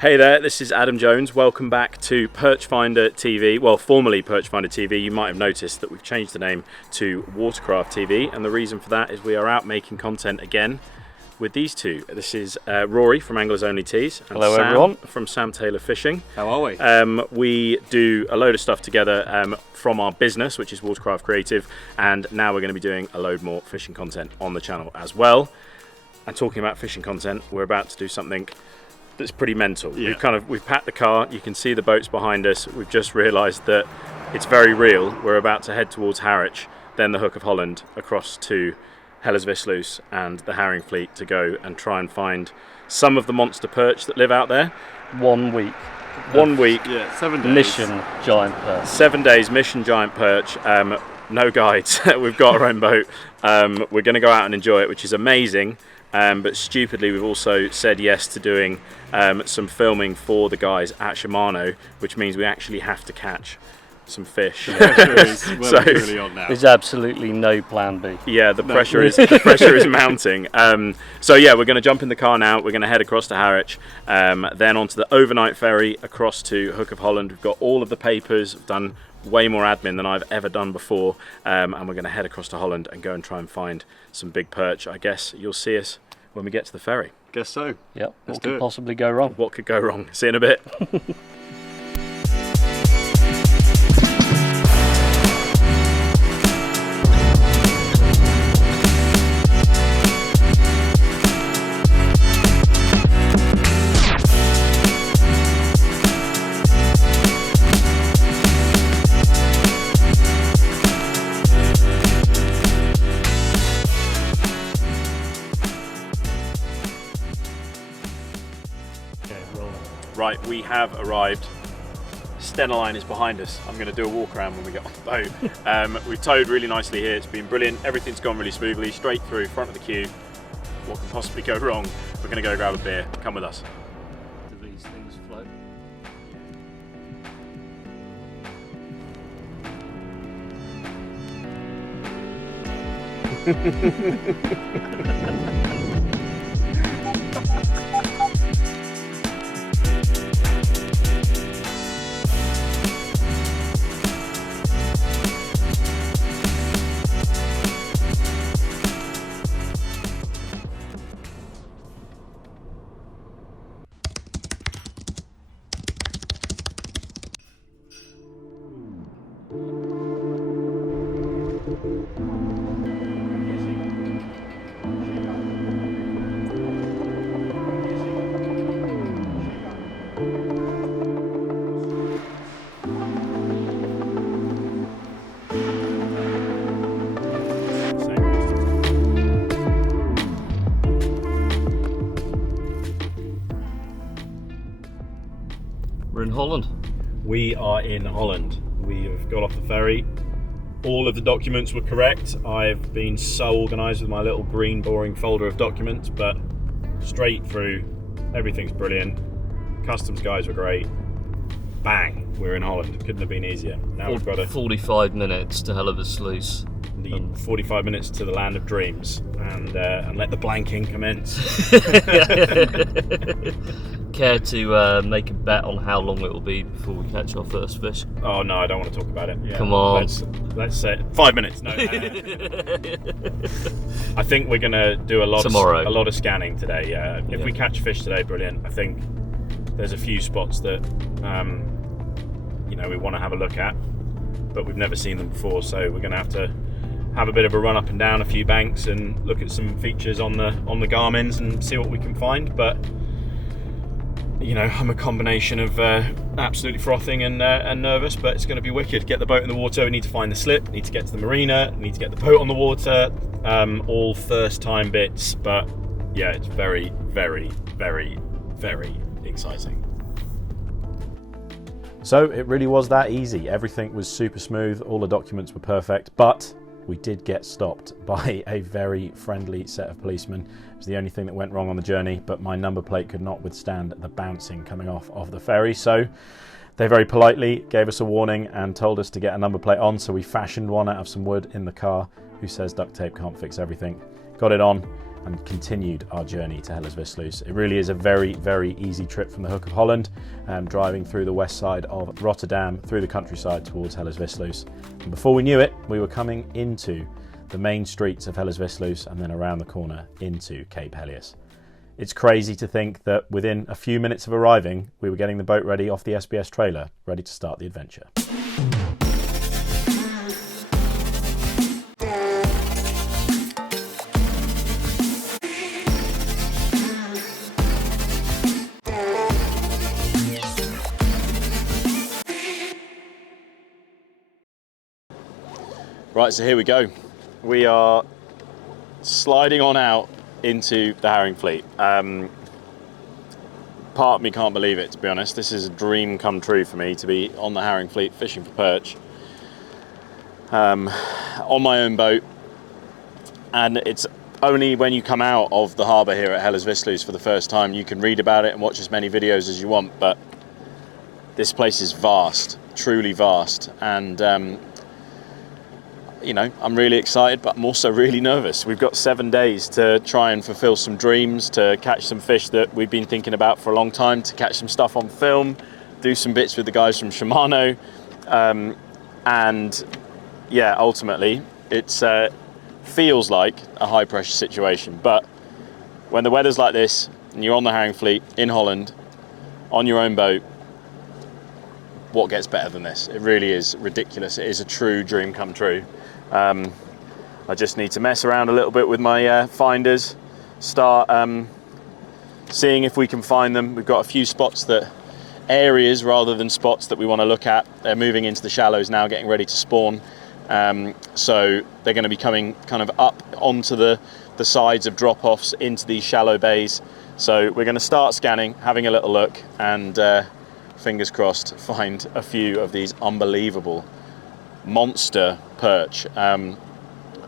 Hey there, this is Adam Jones. Welcome back to Perch Finder TV. Well, formerly Perch Finder TV. You might have noticed that we've changed the name to Watercraft TV, and the reason for that is we are out making content again with these two. This is Rory from Anglers Only Tees and Hello, Sam everyone. from Sam Taylor Fishing. How are we? We do a load of stuff together from our business, which is Watercraft Creative, and now we're going to be doing a load more fishing content on the channel as well. And talking about fishing content, we're about to do something that's pretty mental. Yeah. We've packed the car, you can see the boats behind us. We've just realised that it's very real. We're about to head towards Harwich, then the Hook of Holland, across to Hellersvissluis and the Haringvliet to go and try and find some of the monster perch that live out there. 1 week. 1 week. Yeah, 7 days. Mission giant perch. 7 days, mission giant perch. No guides. We've got our own boat. We're going to go out and enjoy it, which is amazing. But stupidly, we've also said yes to doing some filming for the guys at Shimano, which means we actually have to catch some fish. There's absolutely no plan B. Yeah, the pressure is mounting. So yeah, we're going to jump in the car now. We're going to head across to Harwich, then onto the overnight ferry across to Hook of Holland. We've got all of the papers. We've done way more admin than I've ever done before, and we're going to head across to Holland and go and try and find some big perch. I guess you'll see us when we get to the ferry. Guess so. Yep. What could possibly go wrong? What could go wrong? See you in a bit. Right, we have arrived. Stena line is behind us. I'm going to do a walk around when we get on the boat. We've towed really nicely here. It's been brilliant. Everything's gone really smoothly, straight through, front of the queue. What can possibly go wrong? We're going to go grab a beer. Come with us. Do these things float? We're in Holland. We are in Holland. We have got off the ferry. All of the documents were correct. I've been so organised with my little green boring folder of documents, but straight through, everything's brilliant. Customs guys were great. Bang, we're in Holland. Couldn't have been easier. Now we've got 45 minutes to Hellersvissluis. 45 minutes to the land of dreams, and let the blanking commence. Care to make a bet on how long it will be before we catch our first fish? Oh no, I don't want to talk about it. Yeah. Come on. Let's say 5 minutes. No. I think we're gonna do a lot of scanning today. Yeah. If we catch fish today, brilliant. I think there's a few spots that we want to have a look at, but we've never seen them before, so we're gonna have to have a bit of a run up and down a few banks and look at some features on the Garmins and see what we can find. But I'm a combination of absolutely frothing and nervous, but it's going to be wicked. Get the boat in the water, we need to find the slip, need to get to the marina, need to get the boat on the water, all first time bits, but yeah, it's very, very, very, very exciting. So it really was that easy. Everything was super smooth, all the documents were perfect, but we did get stopped by a very friendly set of policemen. It was the only thing that went wrong on the journey, but my number plate could not withstand the bouncing coming off of the ferry, so they very politely gave us a warning and told us to get a number plate on, so we fashioned one out of some wood in the car. Who says duct tape can't fix everything? Got it on, and continued our journey to Hellevoetsluis. It really is a very, very easy trip from the Hook of Holland, driving through the west side of Rotterdam, through the countryside towards Hellevoetsluis. And before we knew it, we were coming into the main streets of Hellevoetsluis and then around the corner into Cape Helios. It's crazy to think that within a few minutes of arriving, we were getting the boat ready off the SBS trailer, ready to start the adventure. Right, so here we go. We are sliding on out into the Haringvliet. Part of me can't believe it, to be honest. This is a dream come true for me to be on the Haringvliet fishing for perch on my own boat. And it's only when you come out of the harbour here at Hellevoetsluis for the first time you can read about it and watch as many videos as you want, but this place is vast, truly vast, and you know, I'm really excited, but I'm also really nervous. We've got 7 days to try and fulfill some dreams, to catch some fish that we've been thinking about for a long time, to catch some stuff on film, do some bits with the guys from Shimano, and yeah, ultimately, it's feels like a high pressure situation. But when the weather's like this, and you're on the Haringvliet in Holland, on your own boat, what gets better than this? It really is ridiculous. It is a true dream come true. I just need to mess around a little bit with my finders, start seeing if we can find them. We've got a few areas rather than spots that we want to look at. They're moving into the shallows now, getting ready to spawn. So they're going to be coming kind of up onto the sides of drop-offs into these shallow bays. So we're going to start scanning, having a little look, and fingers crossed, find a few of these unbelievable monster perch. I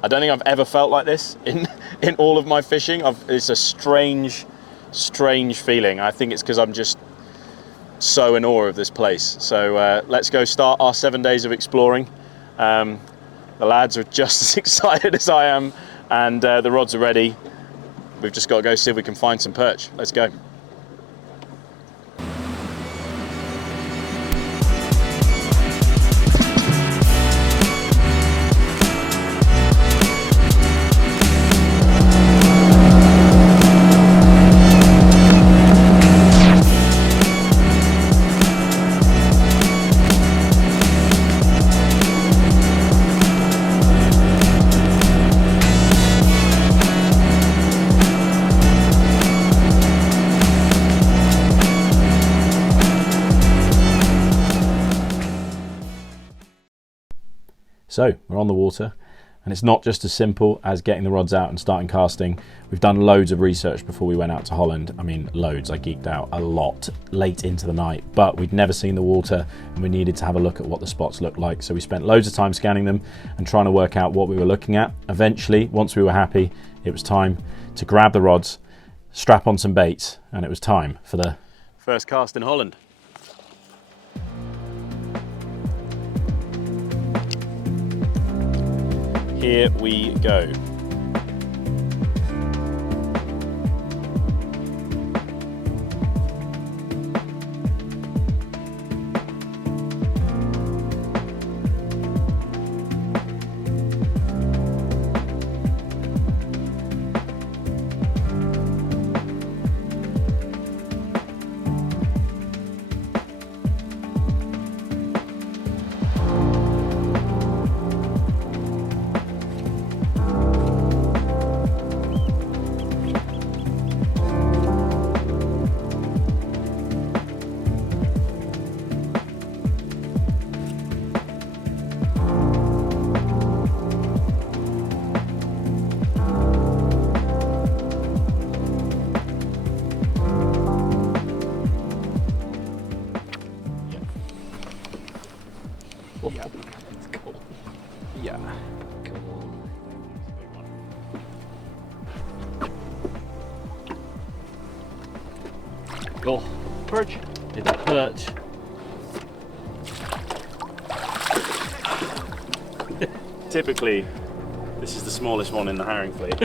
don't think I've ever felt like this in all of my fishing. It's a strange feeling. I think it's because I'm just so in awe of this place. So let's go start our 7 days of exploring. The lads are just as excited as I am, and the rods are ready. We've just got to go see if we can find some perch. Let's go. So we're on the water, and it's not just as simple as getting the rods out and starting casting. We've done loads of research before we went out to Holland. I mean, loads. I geeked out a lot late into the night, but we'd never seen the water and we needed to have a look at what the spots looked like. So we spent loads of time scanning them and trying to work out what we were looking at. Eventually, once we were happy, it was time to grab the rods, strap on some baits, and it was time for the first cast in Holland. Here we go. Yeah. Cool. Yeah. Come on. Go. Perch. Did that perch? Typically, This is the smallest one in the Haringvliet.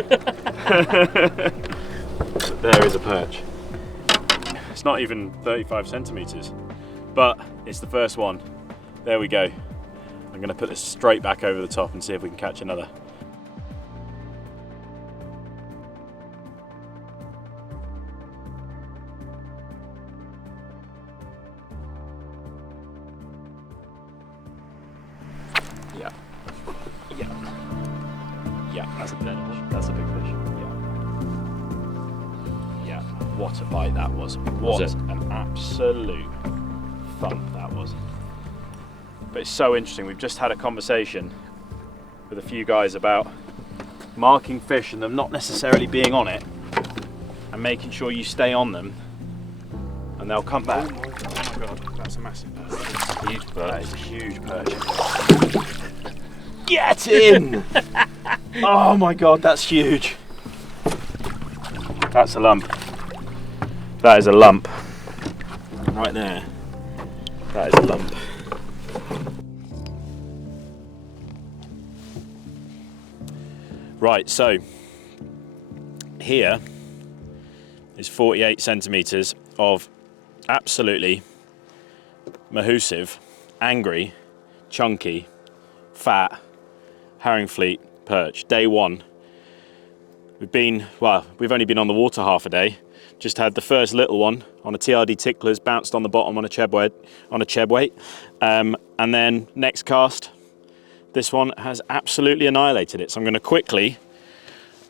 There is a perch. It's not even 35 centimeters, but it's the first one. There we go. I'm gonna put this straight back over the top and see if we can catch another. Yeah. Yeah. Yeah, that's a big fish. That's a big fish. Yeah. Yeah. What a bite that was. What an absolute thump that was. But it's so interesting. We've just had a conversation with a few guys about marking fish and them not necessarily being on it and making sure you stay on them and they'll come back. Oh my god, that's a massive perch. Huge perch. That is a huge perch. Get in! Oh my god, that's huge. That's a lump. That is a lump. Right there. That is a lump. Right, so here is 48 centimeters of absolutely mahoosive, angry, chunky, fat Haringvliet perch. Day one. We've only been on the water half a day. Just had the first little one on a TRD ticklers, bounced on the bottom on a Cheb weight, and then next cast, this one has absolutely annihilated it. So I'm going to quickly,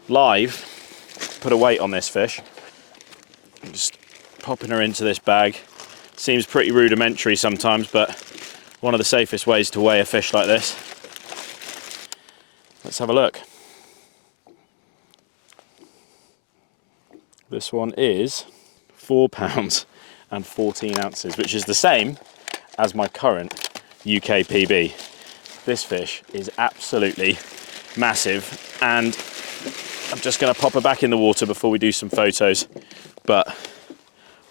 live, put a weight on this fish. I'm just popping her into this bag. Seems pretty rudimentary sometimes, but one of the safest ways to weigh a fish like this. Let's have a look. This one is 4 pounds and 14 ounces, which is the same as my current UK PB. This fish is absolutely massive, and I'm just going to pop her back in the water before we do some photos. But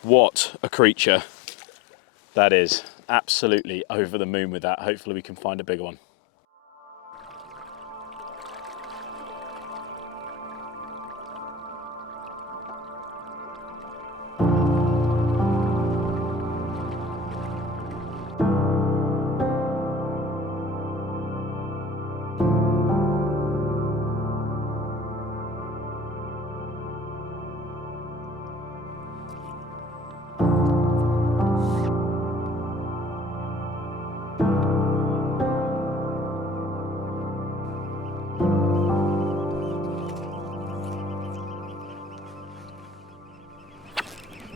what a creature that is. Absolutely over the moon with that. Hopefully we can find a bigger one.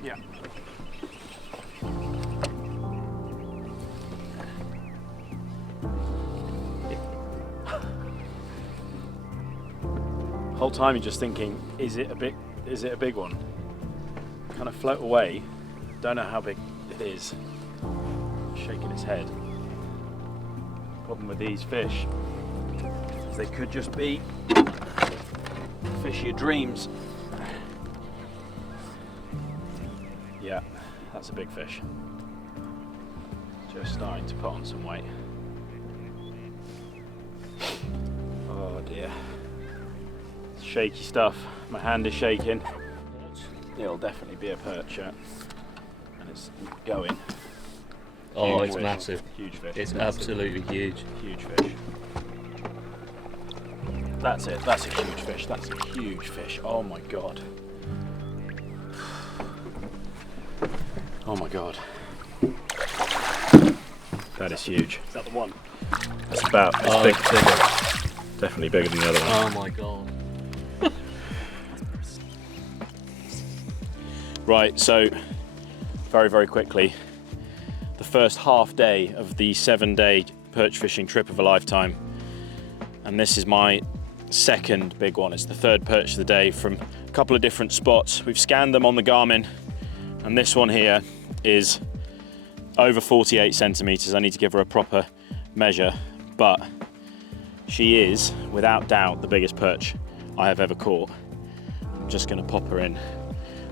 Yeah. Whole time you're just thinking, is it a big one? Kind of float away. Don't know how big it is. Shaking his head. Problem with these fish is they could just be fish of your dreams. Yeah, that's a big fish. Just starting to put on some weight. Oh dear. It's shaky stuff. My hand is shaking. It'll definitely be a perch, yeah. And it's going. Oh, Huge it's fish. massive. Huge fish. It's absolutely huge. Huge fish. That's it. That's a huge fish. That's a huge fish. Oh my god. Oh my god. That is huge. Is that the one? That's about, it's big. It's bigger. Definitely bigger than the other one. Oh my god. Right, so very, very quickly, the first half day of the 7-day perch fishing trip of a lifetime. And this is my second big one. It's the third perch of the day from a couple of different spots. We've scanned them on the Garmin, and this one here is over 48 centimeters. I need to give her a proper measure, but she is without doubt the biggest perch I have ever caught. I'm just going to pop her in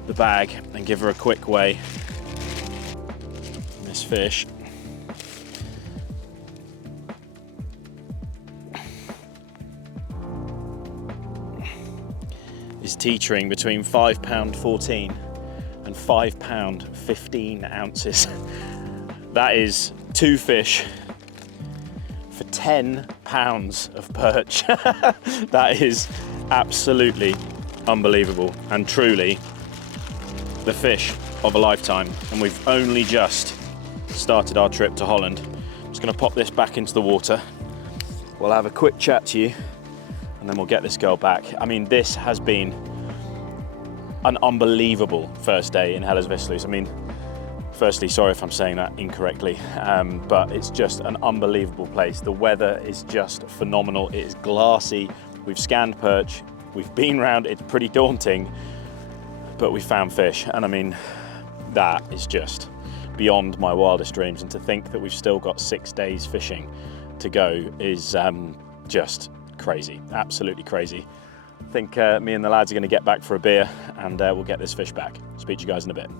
the bag and give her a quick weigh. This fish teetering between £5.14 and £5.15 ounces. That is 2 fish for £10 of perch. That is absolutely unbelievable and truly the fish of a lifetime. And we've only just started our trip to Holland. I'm just going to pop this back into the water. We'll have a quick chat to you and then we'll get this girl back. I mean, this has been an unbelievable first day in Haringvliet. I mean, firstly, sorry if I'm saying that incorrectly, but it's just an unbelievable place. The weather is just phenomenal. It is glassy. We've scanned perch. We've been round. It's pretty daunting, but we found fish. And I mean, that is just beyond my wildest dreams. And to think that we've still got 6 days fishing to go is just crazy, absolutely crazy. I think me and the lads are going to get back for a beer and we'll get this fish back. Speak to you guys in a bit.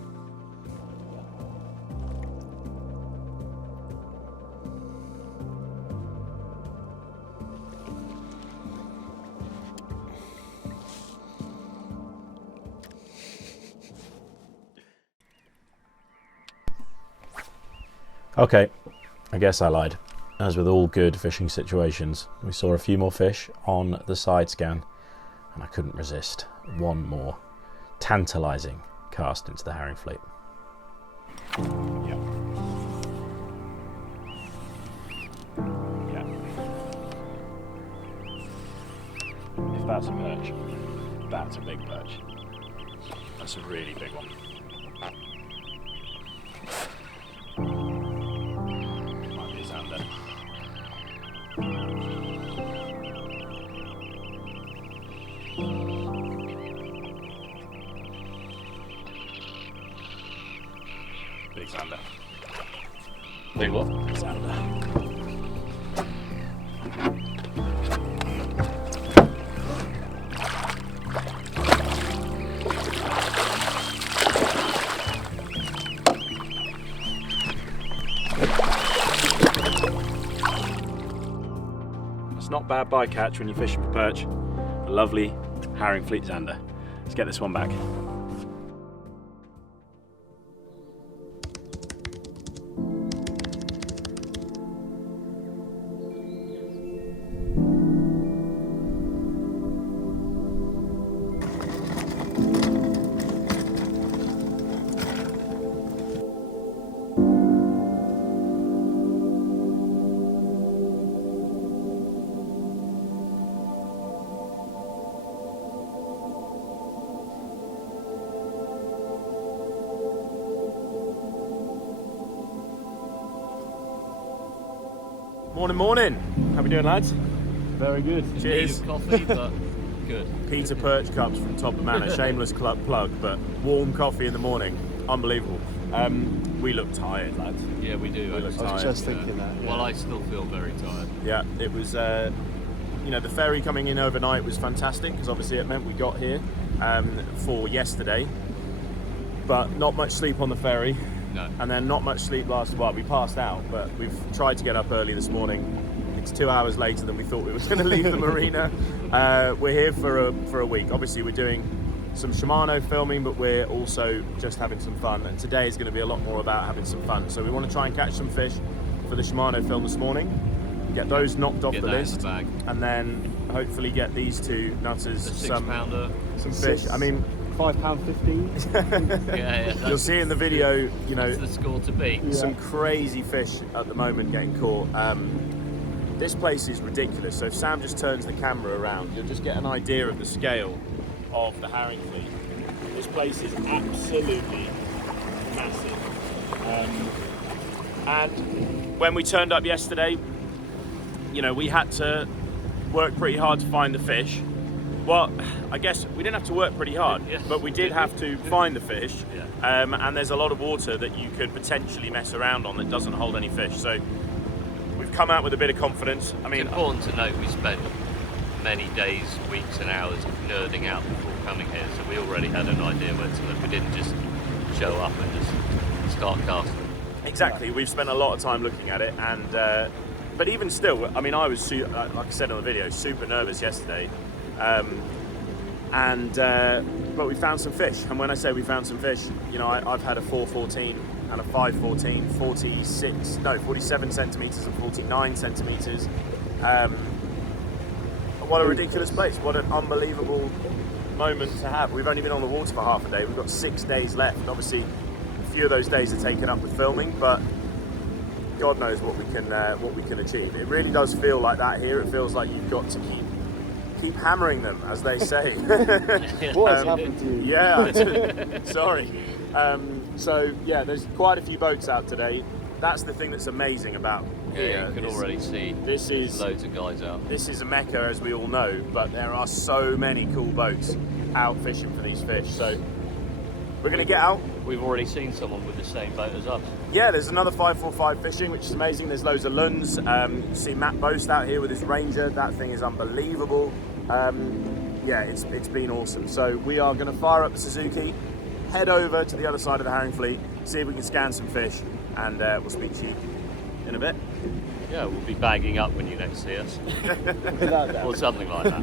Okay, I guess I lied. As with all good fishing situations, we saw a few more fish on the side scan and I couldn't resist one more tantalising cast into the Haringvliet. Yeah. Yeah. If that's a perch, that's a big perch. That's a really big one. Might be a zander. Big zander. Big what? Big zander. It's not bad bycatch when you're fishing for perch. A lovely Haringvliet zander. Let's get this one back. Morning, morning. How we doing, lads? Very good. Cheers. Need of coffee, but good. Peter Perch cups from Top of Manor. Shameless plug, but warm coffee in the morning. Unbelievable. We look tired, lads. Yeah, we do. We look I was tired. just thinking that. Yeah. Well, I still feel very tired. Yeah, it was, you know, the ferry coming in overnight was fantastic because obviously it meant we got here for yesterday, but not much sleep on the ferry. No. And then not much sleep well, we passed out, but we've tried to get up early this morning. It's 2 hours later than we thought we were going to leave the marina. We're here for a week. Obviously we're doing some Shimano filming, but we're also just having some fun. And today is going to be a lot more about having some fun. So we want to try and catch some fish for the Shimano film this morning, get those knocked off Get the that list, in the bag. and then hopefully get these two nutters The some 6-pounder. fish. I mean, £5.15. Yeah. you'll see in the video, you know, That's the score to beat. Yeah. some crazy fish at the moment getting caught. This place is ridiculous, so if Sam just turns the camera around, you'll just get an idea of the scale of the Haringvliet. This place is absolutely massive. And when we turned up yesterday, you know, we had to work pretty hard to find the fish. Well, I guess we didn't have to work pretty hard, Yeah. but we did have to find the fish. Yeah. And there's a lot of water that you could potentially mess around on that doesn't hold any fish. So we've come out with a bit of confidence. I mean, It's important to note we spent many days, weeks and hours nerding out before coming here, so we already had an idea where to look. We didn't just show up and just start casting. exactly, we've spent a lot of time looking at it, and but even still, I mean, I was, like I said on the video, super nervous yesterday. and but we found some fish. And when I say we found some fish, you know, I've had a 414 and a 514, 47 centimeters and 49 centimeters. What a ridiculous place! What an unbelievable moment to have. We've only been on the water for half a day. We've got 6 days left. Obviously, a few of those days are taken up with filming, but God knows what we can achieve. It really does feel like that here. It feels like you've got to keep hammering them, as they say. What has happened to you? Yeah, sorry. So yeah, there's quite a few boats out today. That's the thing that's amazing about here. Yeah, you can already see this is loads of guys out. This is a mecca, as we all know, but there are so many cool boats out fishing for these fish. So we're going to get out. We've already seen someone with the same boat as us. Yeah, there's another 545 fishing, which is amazing. There's loads of luns. You see Matt Boast out here with his Ranger. That thing is unbelievable. Yeah, it's been awesome. So we are going to fire up the Suzuki, head over to the other side of the Haringvliet, see if we can scan some fish, and we'll speak to you in a bit. Yeah, we'll be bagging up when you next see us. Without that. Or something like that.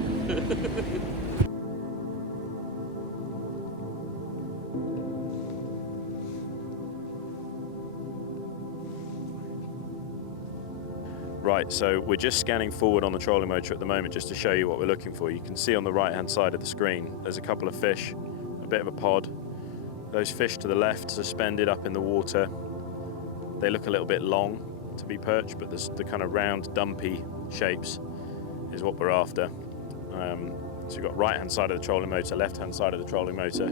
Right, so we're just scanning forward on the trolling motor at the moment just to show you what we're looking for. You can see on the right hand side of the screen there's a couple of fish, a bit of a pod. Those fish to the left suspended up in the water. They look a little bit long to be perch, but the kind of round dumpy shapes is what we're after. So we've got right hand side of the trolling motor, left hand side of the trolling motor.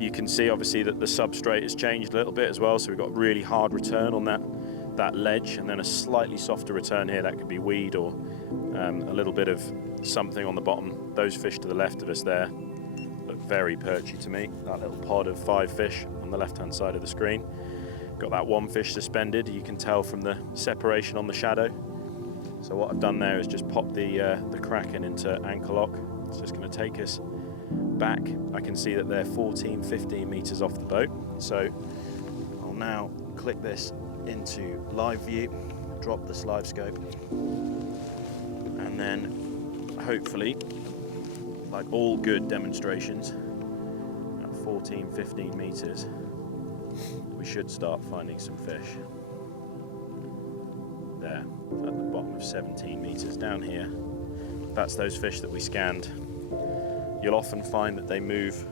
You can see obviously that the substrate has changed a little bit as well, so we've got a really hard return on that ledge, and then a slightly softer return here. That could be weed or a little bit of something on the bottom. Those fish to the left of us there look very perchy to me. That little pod of 5 fish on the left hand side of the screen. Got that one fish suspended. You can tell from the separation on the shadow. So what I've done there is just pop the Kraken into anchor lock. It's just going to take us back. I can see that they're 14-15 meters off the boat. So I'll now click this into live view, drop this Livescope, and then hopefully, like all good demonstrations, at 14-15 meters we should start finding some fish. There, at the bottom of 17 meters down here, that's those fish that we scanned. You'll often find that they move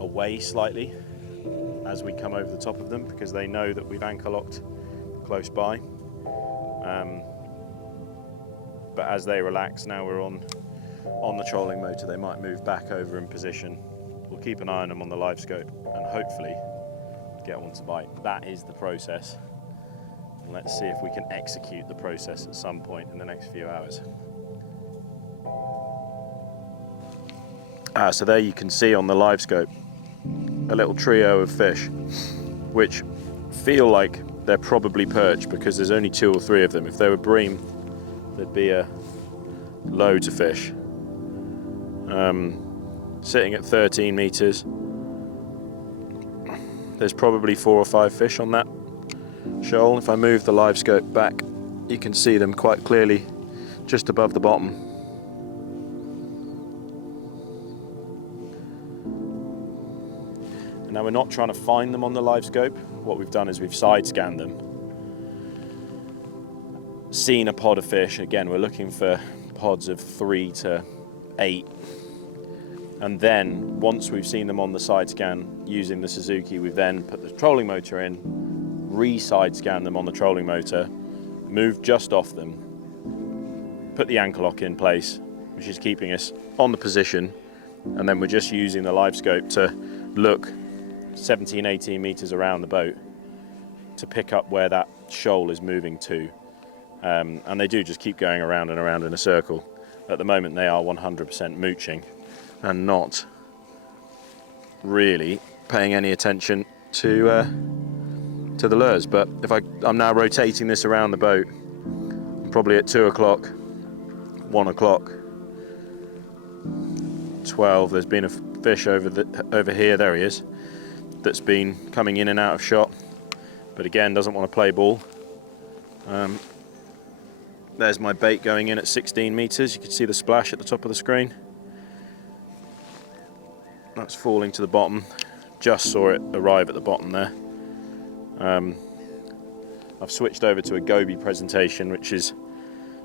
away slightly as we come over the top of them, because they know that we've anchor locked close by. But as they relax, now we're on the trolling motor, they might move back over in position. We'll keep an eye on them on the Livescope and hopefully get one to bite. That is the process. And let's see if we can execute the process at some point in the next few hours. So there you can see on the Livescope a little trio of fish, which feel like they're probably perch because there's only 2 or 3 of them. If they were bream, there'd be loads of fish. Sitting at 13 meters, there's probably 4 or 5 fish on that shoal. If I move the Livescope back, you can see them quite clearly just above the bottom. Now we're not trying to find them on the Livescope. What we've done is we've side scanned them, seen a pod of fish. Again, we're looking for pods of 3 to 8. And then once we've seen them on the side scan using the Suzuki, we've then put the trolling motor in, re-side scan them on the trolling motor, moved just off them, put the anchor lock in place, which is keeping us on the position, and then we're just using the Livescope to look 17-18 meters around the boat to pick up where that shoal is moving to, and they do just keep going around and around in a circle. At the moment they are 100% mooching and not really paying any attention to the lures. But if I'm now rotating this around the boat, probably at 2 o'clock, 1 o'clock, 12, there's been a fish over here, there he is, that's been coming in and out of shot, but again doesn't want to play ball. There's my bait going in at 16 meters. You can see the splash at the top of the screen. That's falling to the bottom. Just saw it arrive at the bottom there. I've switched over to a goby presentation, which is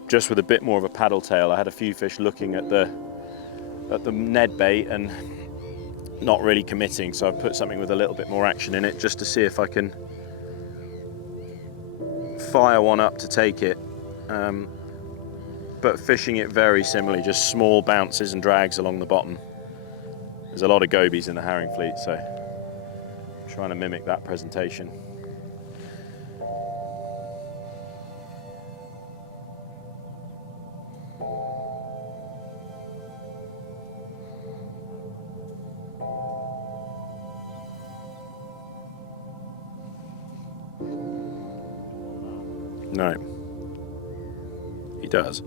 just with a bit more of a paddle tail. I had a few fish looking at the Ned bait and not really committing, so I've put something with a little bit more action in it just to see if I can fire one up to take it. But fishing it very similarly, just small bounces and drags along the bottom. There's a lot of gobies in the Haringvliet, so I'm trying to mimic that presentation. No, he does.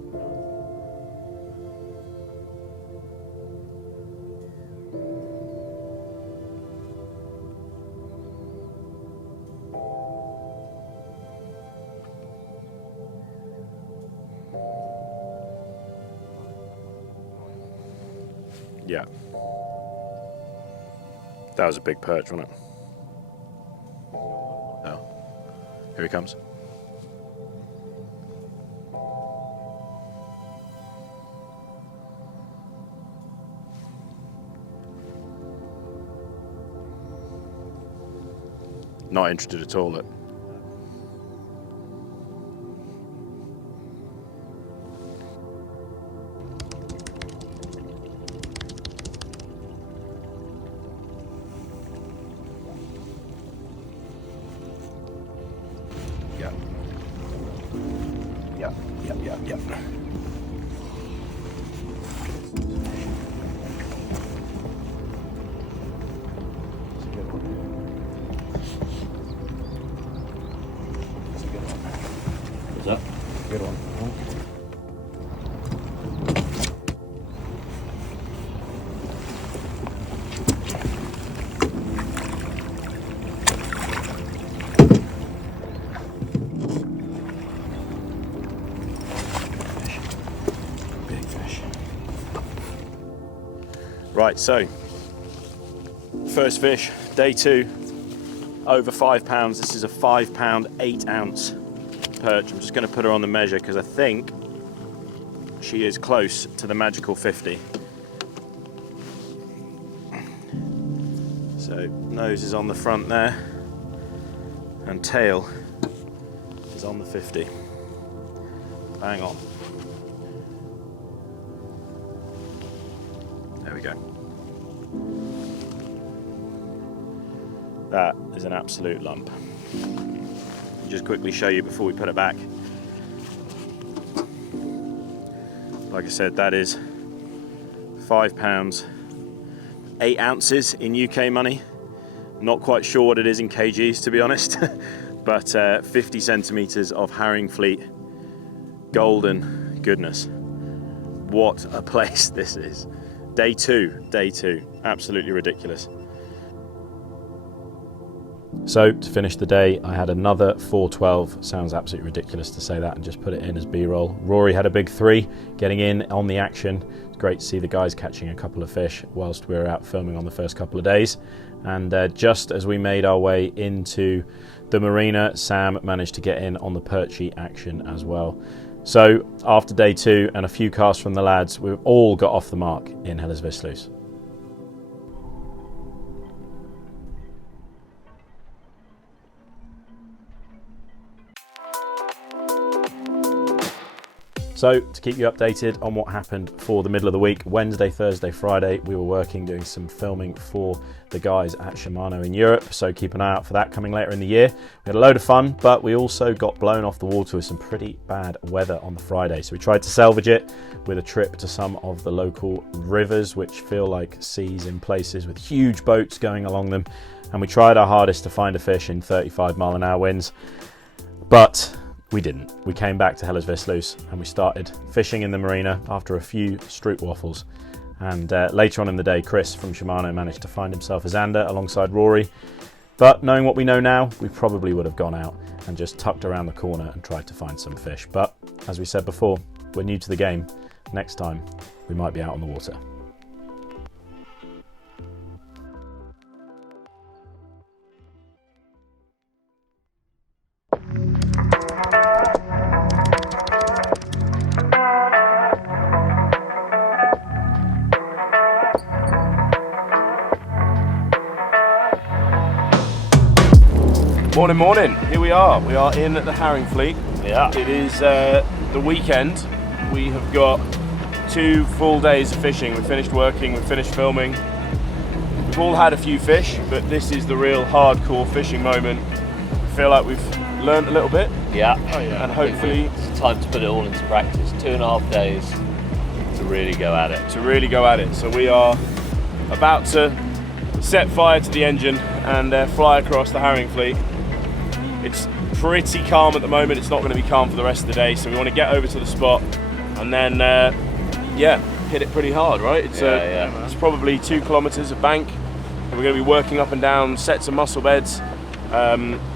Yeah, that was a big perch, wasn't it? Oh, here he comes. Not interested at all. Look. Yeah. Yeah. Yeah. Yeah. Yeah. What's that? Good one. Big fish. Right, so first fish, day 2, over 5 pounds. This is a 5 pound, 8 ounce perch. I'm just going to put her on the measure because I think she is close to the magical 50. So nose is on the front there and tail is on the 50. Bang on. There we go. That is an absolute lump. Just quickly show you before we put it back. Like I said, that is 5 pounds, 8 ounces in UK money. Not quite sure what it is in kgs, to be honest, but 50 centimeters of Haringvliet golden goodness. What a place this is. Day 2, absolutely ridiculous. So to finish the day, I had another 412. Sounds absolutely ridiculous to say that and just put it in as B-roll. Rory had a big 3, getting in on the action. It's great to see the guys catching a couple of fish whilst we were out filming on the first couple of days. And just as we made our way into the marina, Sam managed to get in on the perchy action as well. So after day 2 and a few casts from the lads, we've all got off the mark in Livescope. So to keep you updated on what happened for the middle of the week, Wednesday, Thursday, Friday, we were working doing some filming for the guys at Shimano in Europe. So keep an eye out for that coming later in the year. We had a load of fun, but we also got blown off the water with some pretty bad weather on the Friday. So we tried to salvage it with a trip to some of the local rivers, which feel like seas in places with huge boats going along them. And we tried our hardest to find a fish in 35-mile-an-hour winds, but we didn't. We came back to Livescope and we started fishing in the marina after a few stroop waffles. And later on in the day, Chris from Shimano managed to find himself a zander alongside Rory. But knowing what we know now, we probably would have gone out and just tucked around the corner and tried to find some fish. But as we said before, we're new to the game. Next time, we might be out on the water. Morning, morning. Here we are. We are in the Haringvliet. Yeah. It is the weekend. We have got 2 full days of fishing. We've finished working, we've finished filming. We've all had a few fish, but this is the real hardcore fishing moment. I feel like we've learned a little bit. Yeah. Oh, yeah. And hopefully it's time to put it all into practice. 2.5 days to really go at it. So we are about to set fire to the engine and fly across the Haringvliet. It's pretty calm at the moment. It's not going to be calm for the rest of the day, so we want to get over to the spot and then hit it pretty hard, right? It's probably 2 kilometers of bank, and we're going to be working up and down sets of mussel beds.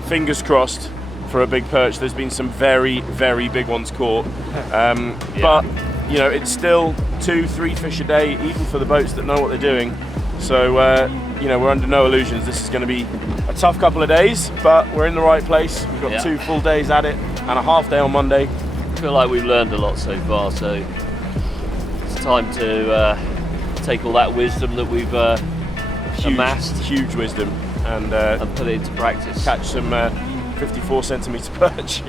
Fingers crossed for a big perch. There's been some very, very big ones caught, but you know, it's still 2-3 fish a day, even for the boats that know what they're doing. So you know, we're under no illusions. This is going to be a tough couple of days, but we're in the right place. We've got 2 full days at it and a half day on Monday. I feel like we've learned a lot so far, so it's time to take all that wisdom that we've amassed. Huge wisdom, and put it into practice. Catch some 54 centimetre perch.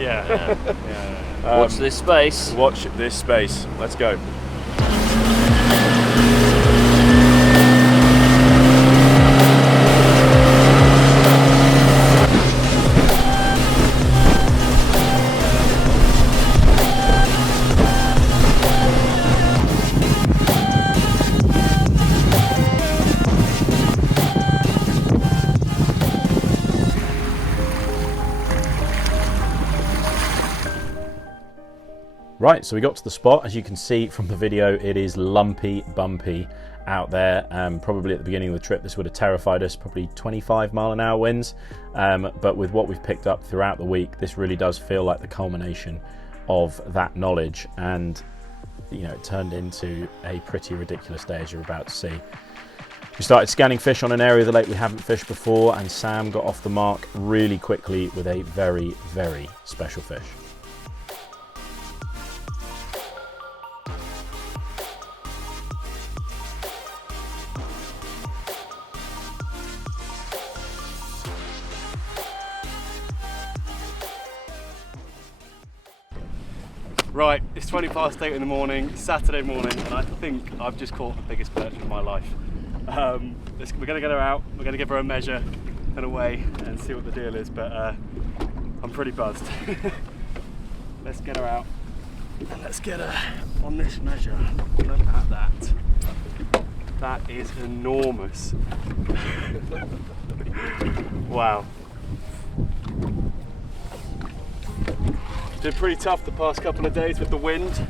Watch this space. Watch this space. Let's go. Right, so we got to the spot. As you can see from the video, it is lumpy, bumpy out there. Probably at the beginning of the trip, this would have terrified us, probably 25-mile-an-hour winds. But with what we've picked up throughout the week, this really does feel like the culmination of that knowledge. And, you know, it turned into a pretty ridiculous day, as you're about to see. We started scanning fish on an area of the lake we haven't fished before, and Sam got off the mark really quickly with a very, very special fish. Right, it's 20 past 8 in the morning, Saturday morning, and I think I've just caught the biggest perch of my life. We're going to get her out, we're going to give her a measure and a weigh and see what the deal is, but I'm pretty buzzed. Let's get her out and let's get her on this measure. Look at that. That is enormous. Wow. It's been pretty tough the past couple of days with the wind,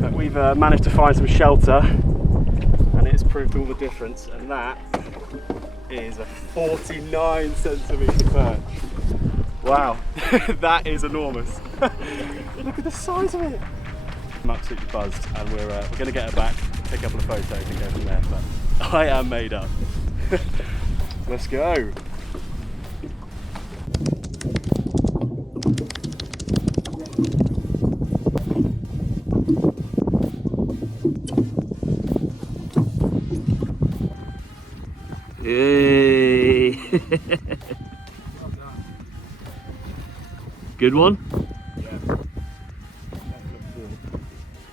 but we've managed to find some shelter and it's proved all the difference, and that is a 49 centimetre perch. Wow, that is enormous. Look at the size of it. I'm absolutely buzzed, and we're going to get her back, take a couple of photos and go from there, but I am made up. Let's go. Hey. Good one? Yeah.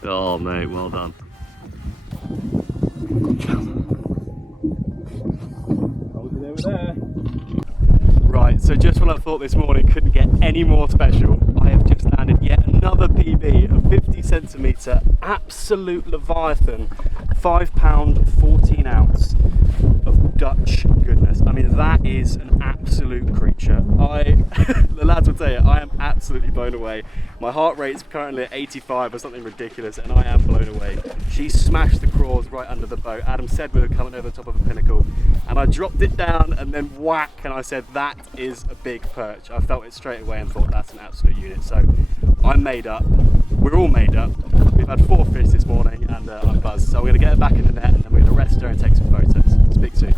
Oh mate, well done. Right, so just when I thought this morning couldn't get any more special, I have just landed yet another PB, a 50 centimetre absolute leviathan, 5 pound 14 ounce of Dutch goodness. I mean, that is an absolute creature. The lads will tell you, I am absolutely blown away. My heart rate's currently at 85 or something ridiculous, and I am blown away. She smashed the crawls right under the boat. Adam said we were coming over the top of a pinnacle, and I dropped it down and then whack, and I said that is a big perch. I felt it straight away and thought that's an absolute unit. So I'm made up. We're all made up. We've had 4 fish this morning, and I'm buzzed. So we're going to get her back in the net, and then we're going to rest her and take some photos. Speak soon.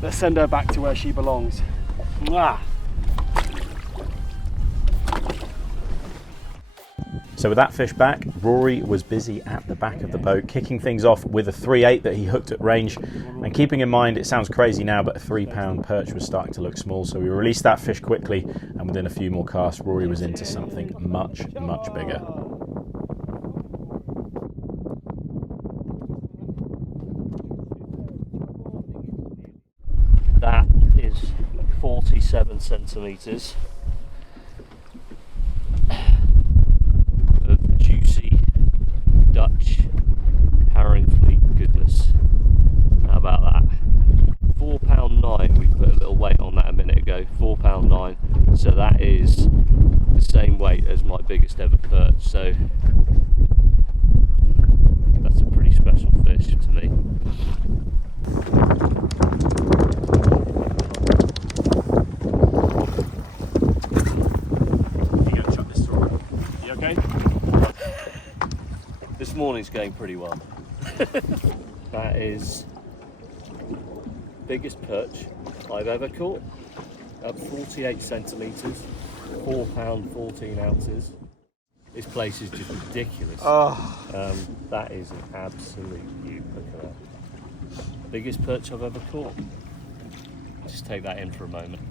Let's send her back to where she belongs. Mwah. So with that fish back, Rory was busy at the back of the boat, kicking things off with a 3/8 that he hooked at range. And keeping in mind, it sounds crazy now, but a 3-pound perch was starting to look small. So we released that fish quickly, and within a few more casts, Rory was into something much, much bigger. That is 47 centimetres of juicy Dutch Haringvliet goodness. How about that? £4.9. We put a little weight on that a minute ago. £4.9. So that is the same weight as my biggest ever perch. So that's a pretty special fish to me. This morning's going pretty well. That is biggest perch I've ever caught at 48 centimetres, £4 14 ounces. This place is just ridiculous. That is an absolute beaut. Look at that. Biggest perch I've ever caught. Just take that in for a moment.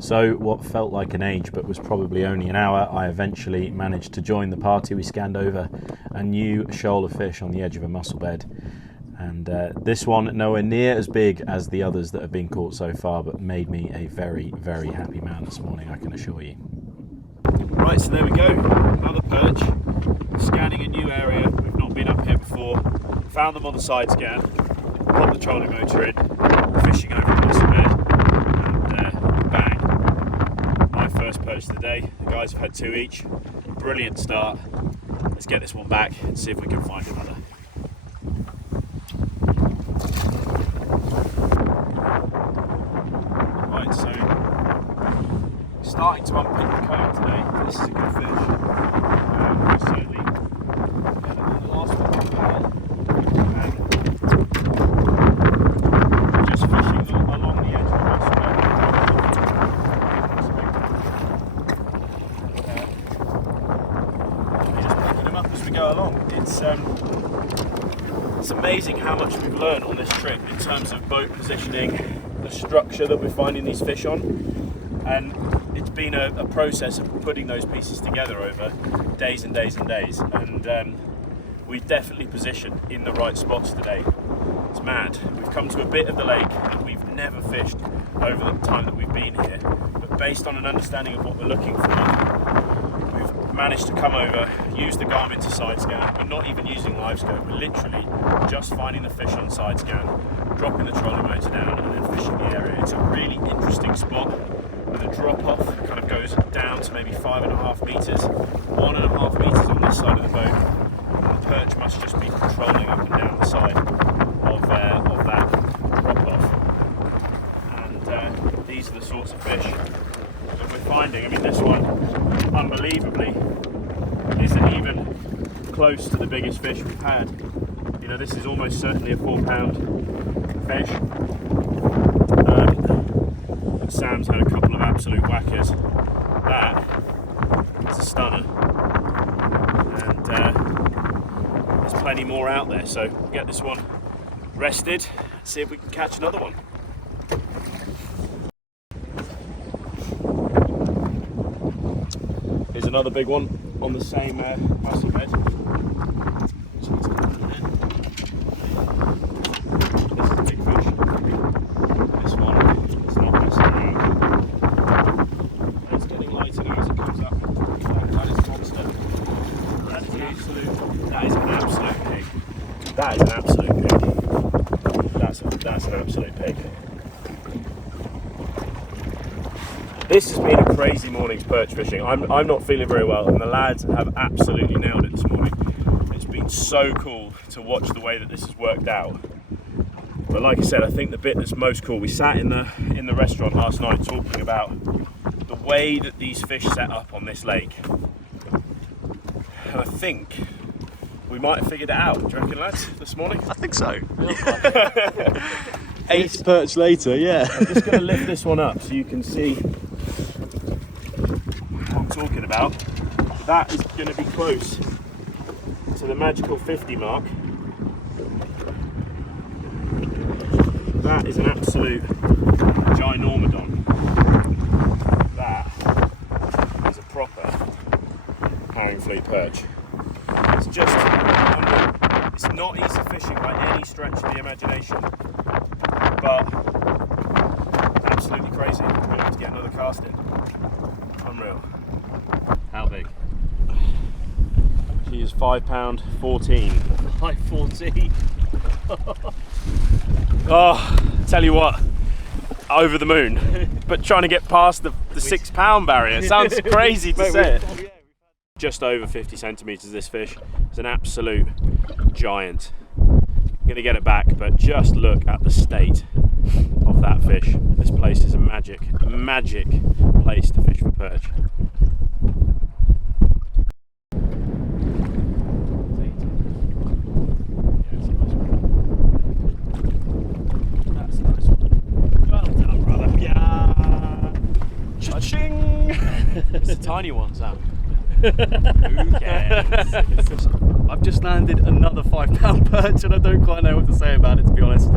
So what felt like an age but was probably only an hour, I eventually managed to join the party. We scanned over a new shoal of fish on the edge of a mussel bed, and this one nowhere near as big as the others that have been caught so far, but made me a very, very happy man this morning, I can assure you. Right, so there we go, another perch, scanning a new area. We've not been up here before, found them on the side scan, popped the trolling motor in, fishing over the mussel bed, and bang. First perch of the day. The guys have had 2 each. Brilliant start. Let's get this one back and see if we can find another. Right, so starting to unpick the code today. This is a good fish. Certainly better than the last one we had. Just fishing along the edge of the mussel bed. Go along. It's amazing how much we've learned on this trip in terms of boat positioning, the structure that we're finding these fish on, and it's been a process of putting those pieces together over days and days and days, and we've definitely positioned in the right spots today. It's mad. We've come to a bit of the lake that we've never fished over the time that we've been here, but based on an understanding of what we're looking for, managed to come over, use the Garmin to side scan. We're not even using Livescope, we're literally just finding the fish on side scan, dropping the trolling motor down and then fishing the area. It's a really interesting spot, and the drop off kind of goes down to maybe 5.5 metres, 1.5 metres on this side of the boat, and the perch must just be controlling up and down the side of that drop off. And these are the sorts of fish that we're finding. I mean, this one, unbelievably, isn't even close to the biggest fish we've had. You know, this is almost certainly a 4-pound fish. Sam's had a couple of absolute whackers. That is a stunner, and there's plenty more out there, so we'll get this one rested, see if we can catch another one. Here's another big one on the same mussel bed. This is a big fish. This one is not necessarily. It's getting lighter now as it comes up. That is a monster. That is an absolute pig. That is an absolute pig. That's an absolute pig. This has been a crazy morning's perch fishing. I'm not feeling very well, and the lads have absolutely nailed it this morning. It's been so cool to watch the way that this has worked out. But like I said, I think the bit that's most cool, we sat in the restaurant last night talking about the way that these fish set up on this lake. And I think we might have figured it out. Do you reckon, lads, this morning? I think so. 8 perch later, yeah. I'm just going to lift this one up so you can see what I'm talking about. that is going to be close to the magical 50 mark. That is an absolute ginormodon. That is a proper Haringvliet perch. It's just, it's not easy fishing by any stretch of the imagination, but absolutely crazy. We're going to have to get another cast in. Unreal. How big? She is £5.14. 5.14. Oh, tell you what, over the moon, but trying to get past the £6 barrier. Sounds crazy to say it. Just over 50 centimetres this fish. It's an absolute giant. I'm going to get it back, but just look at the state of that fish. This place is a magic place to fish for perch. It's the tiny ones, Sam. Who cares? I've just landed another £5 perch and I don't quite know what to say about it, to be honest.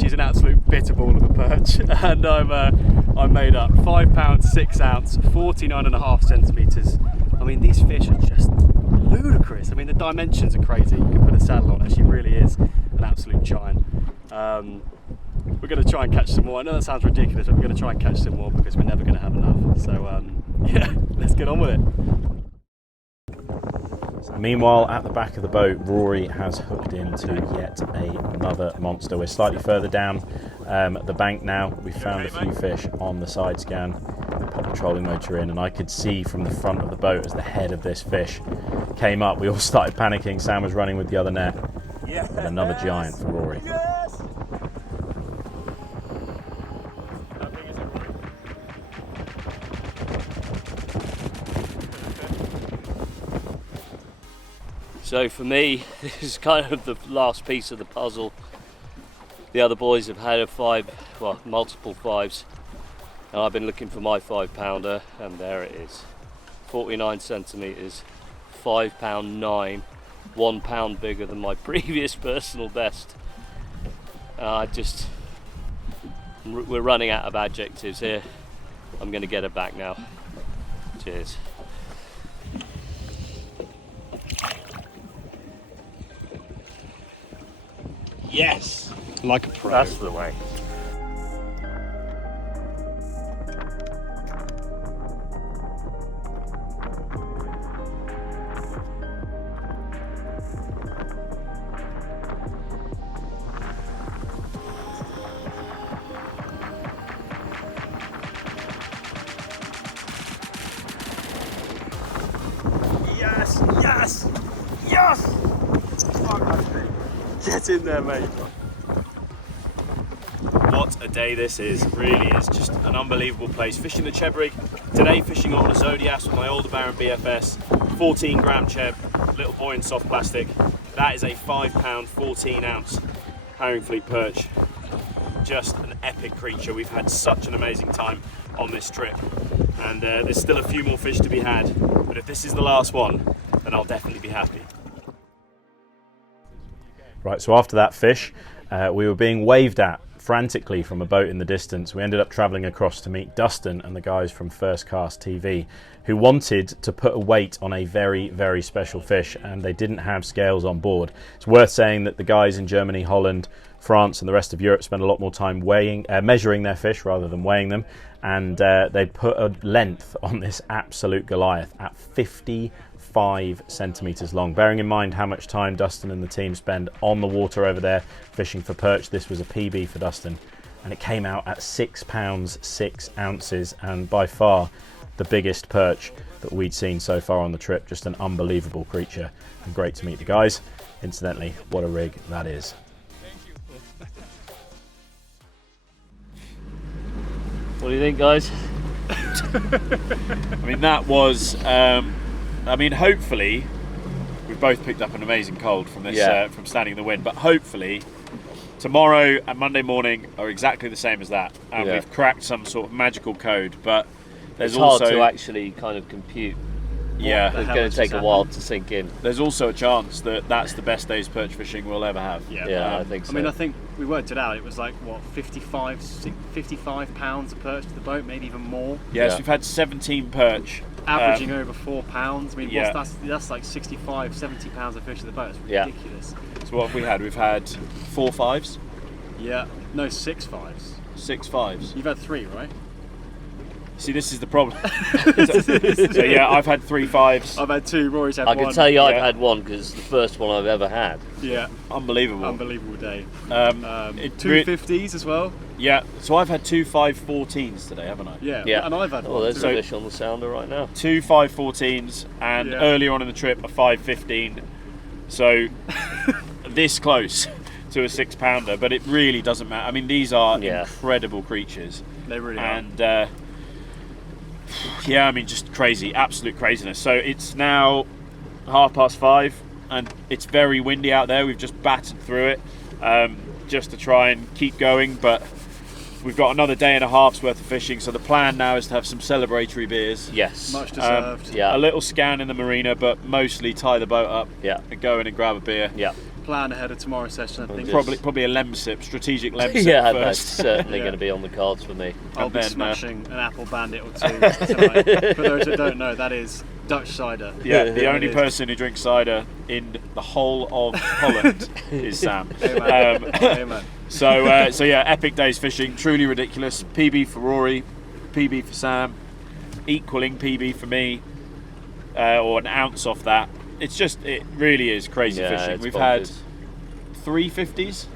She's an absolute bitter ball of a perch, and I'm made up. £5, 6 ounce, 49.5 centimetres. I mean, these fish are just ludicrous. I mean, the dimensions are crazy. You can put a saddle on her. She really is an absolute giant. We're going to try and catch some more. I know that sounds ridiculous, but we're going to try and catch some more because we're never going to have enough. So yeah, let's get on with it. Meanwhile, at the back of the boat, Rory has hooked into yet another monster. We're slightly further down the bank now. We found a few fish on the side scan. Pop the trolling motor in, and I could see from the front of the boat as the head of this fish came up. We all started panicking. Sam was running with the other net. Yes. And another giant for Rory. Yes. So for me, this is kind of the last piece of the puzzle. The other boys have had multiple 5s, and I've been looking for my £5 and there it is. 49 centimetres, £5.9, £1 bigger than my previous personal best. We're running out of adjectives here. I'm going to get it back now. Cheers. Yes. Like a pro. That's the way. Yes. Yes. Yes. Get in there, mate. What a day this is. It really is just an unbelievable place. Fishing the Cheb rig. Today fishing on a Zodiac with my older Baron BFS. 14 gram Cheb, little boy in soft plastic. That is a £5, 14 ounce Haringvliet perch. Just an epic creature. We've had such an amazing time on this trip. And there's still a few more fish to be had. But if this is the last one, then I'll definitely be happy. Right, so after that fish, we were being waved at frantically from a boat in the distance. We ended up travelling across to meet Dustin and the guys from First Cast TV, who wanted to put a weight on a very, very special fish, and they didn't have scales on board. It's worth saying that the guys in Germany, Holland, France and the rest of Europe spend a lot more time measuring their fish rather than weighing them, and they put a length on this absolute Goliath at 55 centimetres long. Bearing in mind how much time Dustin and the team spend on the water over there fishing for perch, this was a PB for Dustin, and it came out at £6, 6 ounces, and by far the biggest perch that we'd seen so far on the trip. Just an unbelievable creature, and great to meet the guys. Incidentally, what a rig that is. What do you think, guys? I mean, that was hopefully we've both picked up an amazing cold from this from standing in the wind, but hopefully tomorrow and Monday morning are exactly the same as that, and we've cracked some sort of magical code. But there's it's also hard to actually kind of compute Yeah. the It's hell going has to take just a while happened? to sink in. There's also a chance that that's the best day's perch fishing we'll ever have. Yeah, I think so. I mean, I think we worked it out. It was like, what, 55 pounds of perch to the boat, maybe even more. Yes, Yeah. we've had 17 perch. Averaging over 4 pounds. I mean, yeah. that's like 65, 70 pounds of fish to the boat. It's Yeah. ridiculous. So what have we had? We've had 4 5s, Yeah. No, 6 5s. 6 5s. You've had 3, right? See, this is the problem. So yeah, I've had 3 5s. I've had 2. Rory's had I 1. can tell you I've Yeah. had one because it's the first one I've ever had. Yeah. Unbelievable. Unbelievable day. It 2 re- 50s as well. Yeah, so I've had 2 5-14s today, haven't I? Yeah. Yeah. And I've had Oh, 1. there's too. a fish on the sounder right now. 2 5-14s, and Yeah. earlier on in the trip a 5-15. So this close to a 6-pounder, but it really doesn't matter. I mean, these are Yeah. incredible creatures, They really are. and yeah, I mean, just crazy, absolute craziness. So it's now 5:30, and it's very windy out there. We've just battered through it just to try and keep going, but we've got another day and a half's worth of fishing. So the plan now is to have some celebratory beers. Yes. Much deserved. Yeah. A little scan in the marina, but mostly tie the boat up Yeah. and go in and grab a beer. Yeah. Plan ahead of tomorrow's session, I think. Just- Probably a lemsip, strategic lemsip Yeah, that's first. certainly Yeah. going to be on the cards for me. I'll and be then, smashing an apple bandit or 2 tonight. For those who don't know, that is Dutch cider. Yeah, the only It is. person who drinks cider in the whole of Holland is Sam. Amen. Amen. So yeah, epic days fishing, truly ridiculous. PB for Rory, PB for Sam, equaling PB for me, or an ounce off that. It really is crazy Yeah, fishing. it's We've had bonkers. 350s,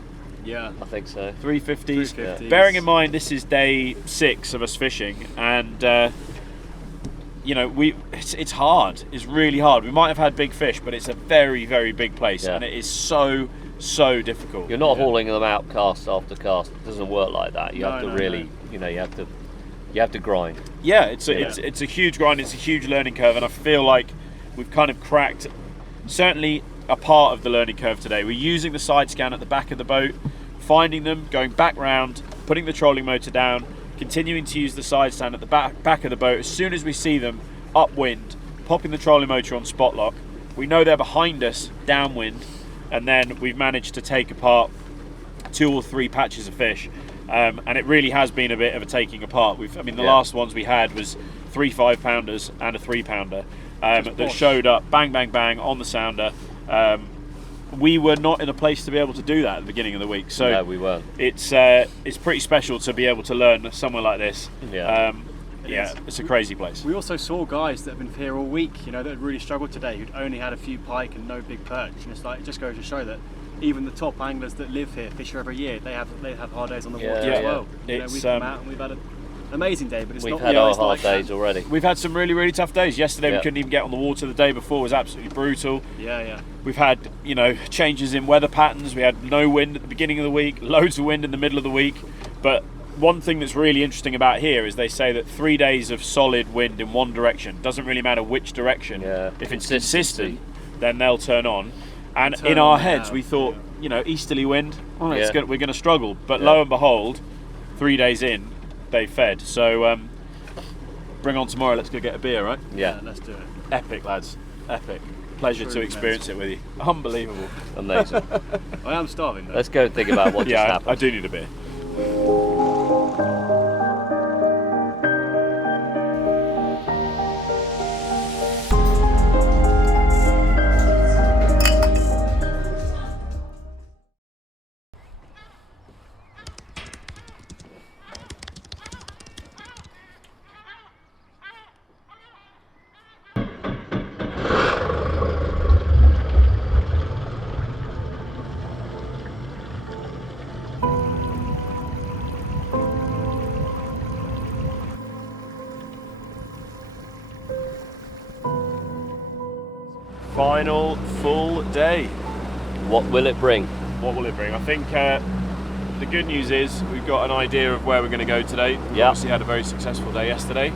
Yeah. I think so. 350s. 350s. Bearing in mind this is day 6 of us fishing, and you know it's hard. It's really hard. We might have had big fish, but it's a very, very big place, Yeah. and it is so difficult. You're not hauling them out cast after cast. It doesn't work like that. You No, have to no, really, no. you know, you have to grind. Yeah, it's Yeah. a huge grind. It's a huge learning curve, and I feel like we've kind of cracked certainly a part of the learning curve today. We're using the side scan at the back of the boat, finding them, going back round, putting the trolling motor down, continuing to use the side stand at the back of the boat. As soon as we see them upwind, popping the trolling motor on spot lock. We know they're behind us downwind, and then we've managed to take apart 2 or 3 patches of fish. And it really has been a bit of a taking apart. The Yeah. last ones we had was 3 5-pounders and a 3-pounder that bosh. showed up bang, bang, bang on the sounder. We were not in a place to be able to do that at the beginning of the week. So No, we weren't. it's pretty special to be able to learn somewhere like this. Yeah. Yeah, it's a crazy place. We also saw guys that have been here all week, you know, that had really struggled today, who'd only had a few pike and no big perch. And it's like, it just goes to show that even the top anglers that live here, fish here every year, they have hard days on the water Yeah, as yeah. well. You know, It's, we've come out and we've had an amazing day, but it's We've not. had yeah, our it's not hard like that. days already. We've had some really, really tough days. Yesterday we Yeah. couldn't even get on the water. The day before was absolutely brutal. Yeah. We've had, changes in weather patterns. We had no wind at the beginning of the week, loads of wind in the middle of the week. But one thing that's really interesting about here is they say that 3 days of solid wind in one direction, doesn't really matter which direction. Yeah. If it's Consistency. consistent, then they'll turn on. And Turn in our on heads, now, we thought, easterly wind, Yeah. we're going to struggle. But Yeah. lo and behold, 3 days in, they fed. So bring on tomorrow. Let's go get a beer, right? Yeah, Let's do it. Epic, lads. Epic. Pleasure to Truly experience it with you. Unbelievable. amazing. I am starving though. Let's go and think about what just Yeah, happened. I do need a beer. Final full day. What will it bring? What will it bring? I think the good news is we've got an idea of where we're going to go today. We Yeah. obviously had a very successful day yesterday.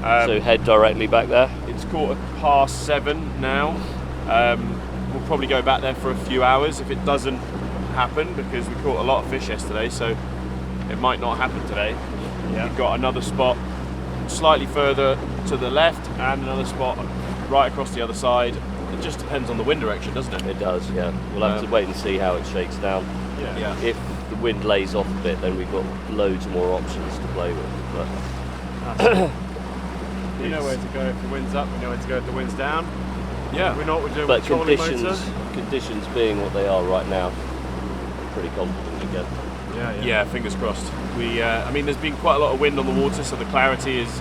So head directly back there. It's 7:15 now. We'll probably go back there for a few hours if it doesn't happen, because we caught a lot of fish yesterday, so it might not happen today. Yeah. We've got another spot slightly further to the left and another spot right across the other side. It just depends on the wind direction, doesn't it? It does, yeah. We'll have to wait and see how it shakes down. Yeah. If the wind lays off a bit, then we've got loads more options to play with. But we know where to go if the wind's up, we know where to go if the wind's down. Yeah. We know what we're doing but with the trolling motor. conditions being what they are right now, I'm pretty confident again. Yeah, fingers crossed. I mean, there's been quite a lot of wind on the water, so the clarity is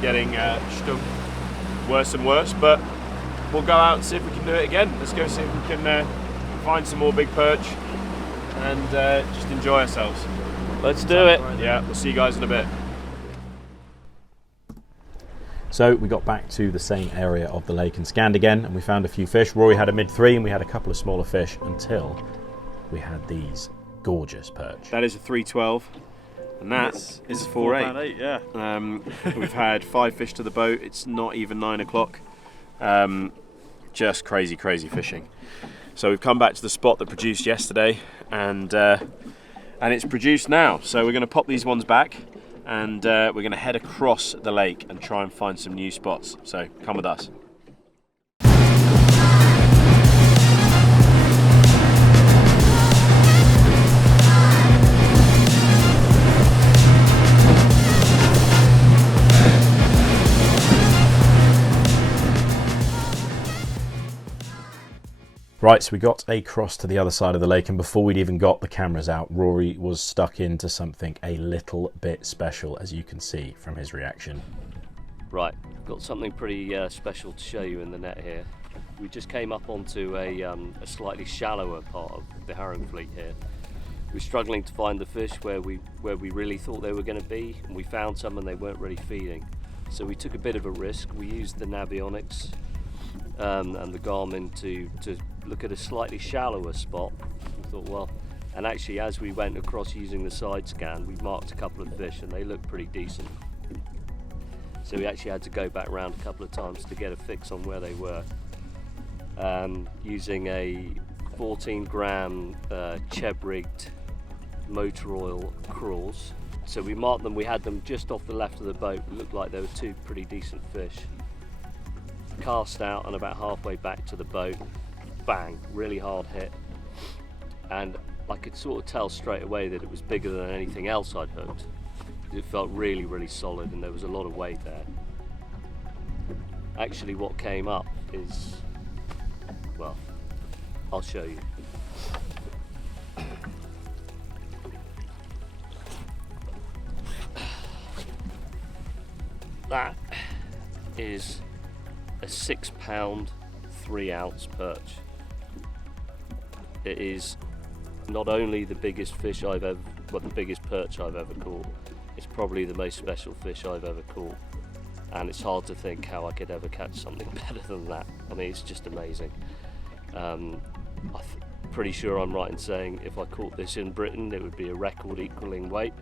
getting worse and worse, but we'll go out and see if we can do it again. Let's go see if we can find some more big perch and just enjoy ourselves. Let's do it. Yeah, we'll see you guys in a bit. So we got back to the same area of the lake and scanned again, and we found a few fish. Rory had a mid-3 and we had a couple of smaller fish until we had these gorgeous perch. That is a 312, and that is a 4.8. Yeah. We've had 5 fish to the boat. It's not even 9 o'clock. Just crazy fishing. So we've come back to the spot that produced yesterday, and it's produced now. So we're going to pop these ones back, and we're going to head across the lake and try and find some new spots. So come with us. Right, so we got across to the other side of the lake, and before we'd even got the cameras out, Rory was stuck into something a little bit special, as you can see from his reaction. Right, got something pretty special to show you in the net here. We just came up onto a slightly shallower part of the Haringvliet here. We're struggling to find the fish where we really thought they were going to be, and we found some and they weren't really feeding. So we took a bit of a risk. We used the Navionics and the Garmin to look at a slightly shallower spot. We thought, well, and actually as we went across using the side scan, we marked a couple of fish and they looked pretty decent. So we actually had to go back around a couple of times to get a fix on where they were. Using a 14-gram Cheb rigged motor oil crawls. So we marked them, we had them just off the left of the boat. It looked like they were 2 pretty decent fish. Cast out and about halfway back to the boat, bang, really hard hit. And I could sort of tell straight away that it was bigger than anything else I'd hooked. It felt really, really solid and there was a lot of weight there. Actually what came up is, well, I'll show you. That is a 6 pound, 3 ounce perch. It is not only the biggest fish I've ever, well, the biggest perch I've ever caught, it's probably the most special fish I've ever caught. And it's hard to think how I could ever catch something better than that. I mean, it's just amazing. I'm pretty sure I'm right in saying if I caught this in Britain, it would be a record equaling weight.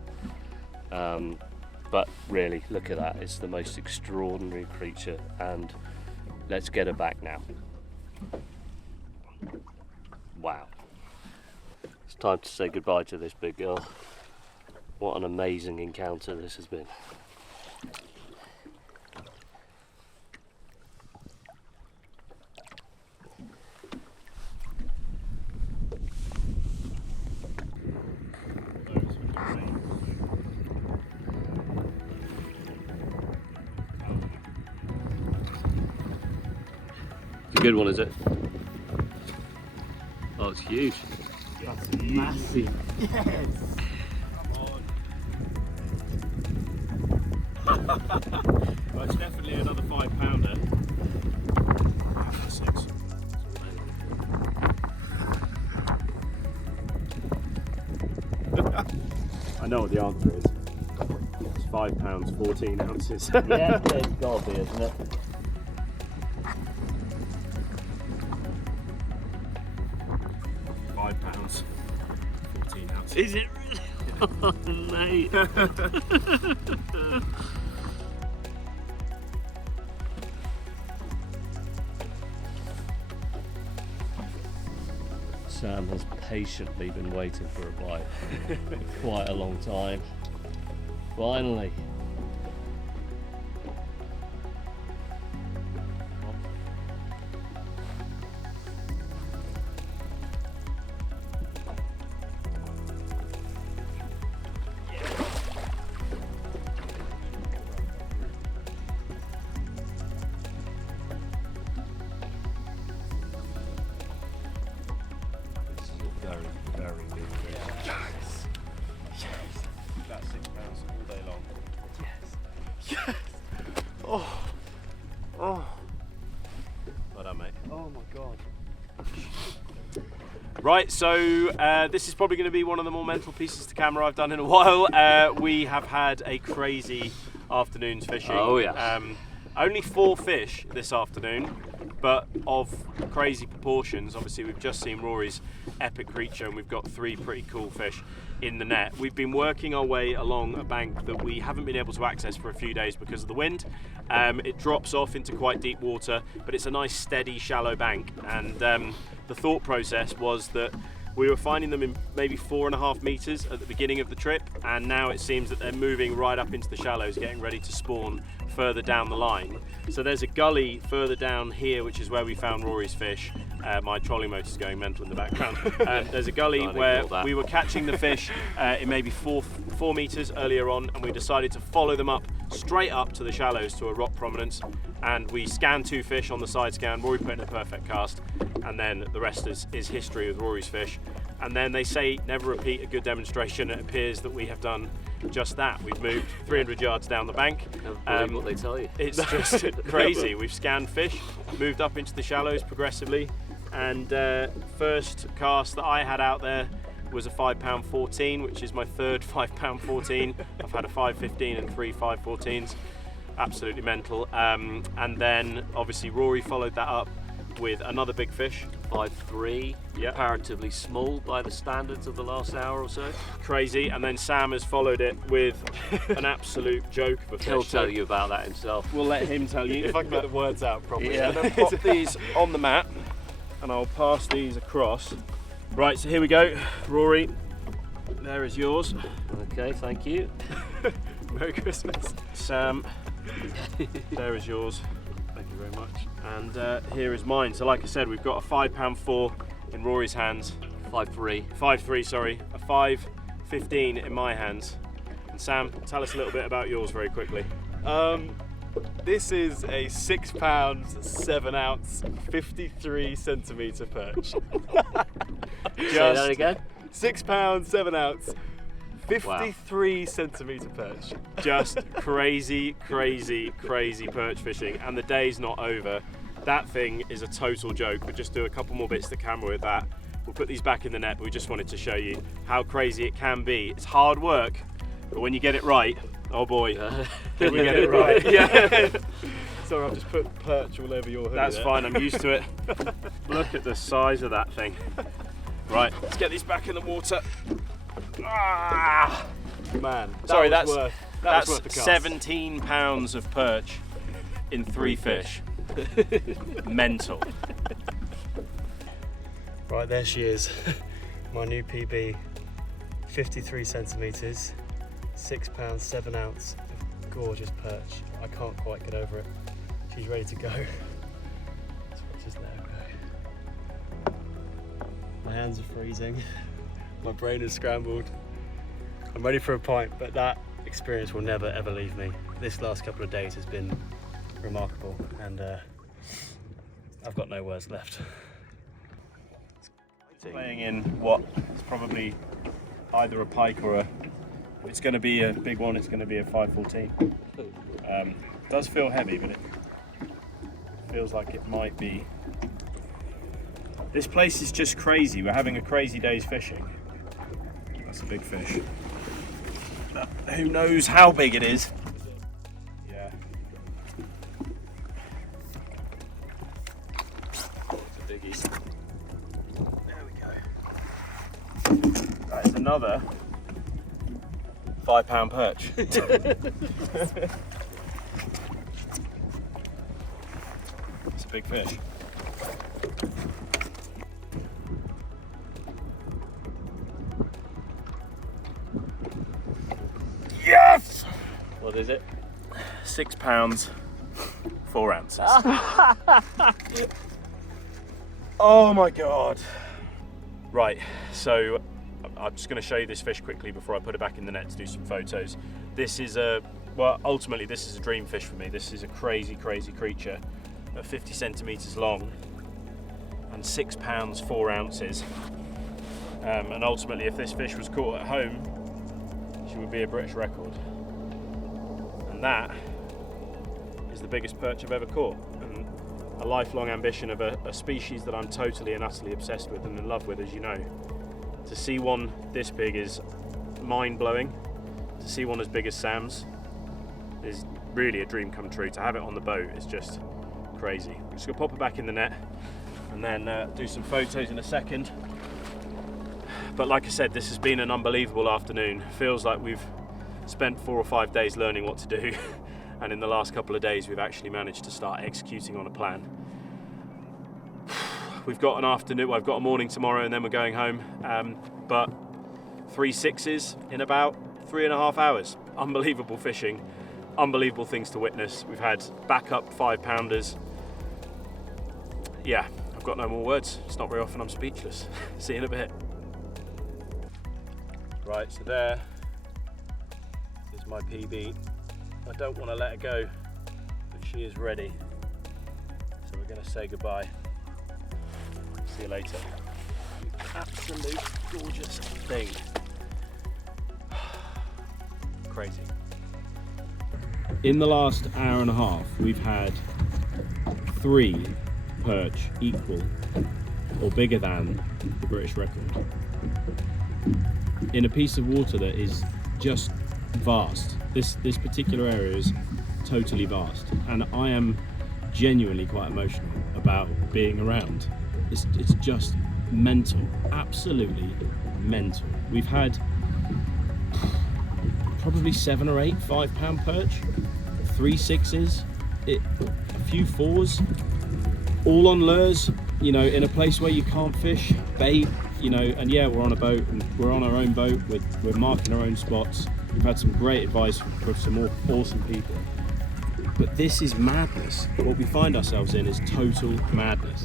But really, look at that, it's the most extraordinary creature, and let's get her back now. Wow. It's time to say goodbye to this big girl. What an amazing encounter this has been. It's a good one, is it? Oh, it's huge. That's massive. Yes! Well, it's definitely another 5 pounder. 6. I know what the answer is. It's 5 pounds, 14 ounces. Yeah, it's got to be, isn't it? £5, 14 ounces. Is it really? Oh, mate. Sam has patiently been waiting for a bite for quite a long time. Finally. Yes! Oh! Oh! Well done, mate. Oh my god. Right, so this is probably going to be one of the more mental pieces to camera I've done in a while. We have had a crazy afternoon's fishing. Oh, yes. Only 4 fish this afternoon, but of crazy proportions. Obviously, we've just seen Rory's epic creature, and we've got 3 pretty cool fish in the net. We've been working our way along a bank that we haven't been able to access for a few days because of the wind. It drops off into quite deep water, but it's a nice steady shallow bank, and the thought process was that we were finding them in maybe 4.5 meters at the beginning of the trip, and now it seems that they're moving right up into the shallows, getting ready to spawn further down the line. So there's a gully further down here, which is where we found Rory's fish. My trolling motor's going mental in the background. There's a gully where we were catching the fish in maybe 4 meters earlier on, and we decided to follow them up straight up to the shallows to a rock prominence, and we scanned 2 fish on the side scan. Rory put in a perfect cast, and then the rest is history with Rory's fish. And then they say never repeat a good demonstration. It appears that we have done just that. We've moved 300 yards down the bank. Never believe what they tell you. It's just crazy. We've scanned fish, moved up into the shallows progressively, and first cast that I had out there was a 5 pound 14, which is my 3rd 5 pound 14. I've had a 5.15 and 3 5.14s. Absolutely mental. And then obviously Rory followed that up with another big fish. 5.3, Yep. comparatively small by the standards of the last hour or so. Crazy. And then Sam has followed it with an absolute joke of a fish. He'll tell you about that himself. We'll let him tell you. If I can get the words out properly. I'm going to pop these on the mat, and I'll pass these across. Right, so here we go. Rory, there is yours. Okay, thank you. Merry Christmas. Sam, there is yours. Thank you very much. And here is mine. So like I said, we've got a 5 pound 4 in Rory's hands. 5.3. 5.3, sorry. A 5.15 in my hands. And Sam, tell us a little bit about yours very quickly. This is a 6 pounds 7 ounce 53 centimetre perch. Say that again. 6 pounds 7 ounce 53 centimetre perch. Just crazy, crazy, crazy perch fishing, and the day's not over. That thing is a total joke. We'll just do a couple more bits to camera with that. We'll put these back in the net, but we just wanted to show you how crazy it can be. It's hard work, but when you get it right, oh boy, did we get it right. Yeah. Sorry, I've just put perch all over your hoodie. That's there. fine, I'm used to it. Look at the size of that thing. Right, let's get these back in the water. Ah! Man, Sorry, was that's worth the cast. 17 pounds of perch in 3 fish. Mental. Right, there she is. My new PB, 53 centimetres, 6 pounds 7 ounce of gorgeous perch. I can't quite get over it. She's ready to go. Just let her go. My hands are freezing. My brain is scrambled. I'm ready for a pint, but that experience will never ever leave me. This last couple of days has been remarkable, and I've got no words left. Playing in what is probably either a pike or if it's going to be a big one, it's going to be a 5.14. It does feel heavy, but it feels like it might be. This place is just crazy. We're having a crazy day's fishing. That's a big fish. Who knows how big it is? Yeah. It's a biggie. There we go. That is another 5 pound perch. It's a big fish. Yes! What is it? 6 pounds 4 ounces. Oh my god. Right, so I'm just going to show you this fish quickly before I put it back in the net to do some photos. This is ultimately this is a dream fish for me. This is a crazy, crazy creature at 50 centimetres long and 6 pounds 4 ounces. And ultimately, if this fish was caught at home, she would be a British record. And that is the biggest perch I've ever caught, and a lifelong ambition of a species that I'm totally and utterly obsessed with and in love with, as you know. To see one this big is mind-blowing. To see one as big as Sam's is really a dream come true. To have it on the boat is just crazy. I'm just gonna pop it back in the net and then do some photos in a second. But like I said, this has been an unbelievable afternoon. Feels like we've spent 4 or 5 days learning what to do, and in the last couple of days we've actually managed to start executing on a plan. We've got an afternoon, well, I've got a morning tomorrow and then we're going home, but 3 6s in about 3.5 hours. Unbelievable fishing, unbelievable things to witness. We've had backup 5-pounders. Yeah, I've got no more words. It's not very often I'm speechless. See you in a bit. Right, so there is my PB. I don't want to let her go, but she is ready. So we're going to say goodbye. See you later. Absolute gorgeous thing. Crazy. In the last hour and a half, we've had 3 perch equal or bigger than the British record. In a piece of water that is just vast. This particular area is totally vast, and I am genuinely quite emotional about being around. It's just mental, absolutely mental. We've had probably 7 or 8 5-pound perch, 3 6s, a few 4s, all on lures, you know, in a place where you can't fish, bait, you know, and yeah, we're on a boat, and we're on our own boat, we're marking our own spots. We've had some great advice from some more awesome people. But this is madness. What we find ourselves in is total madness.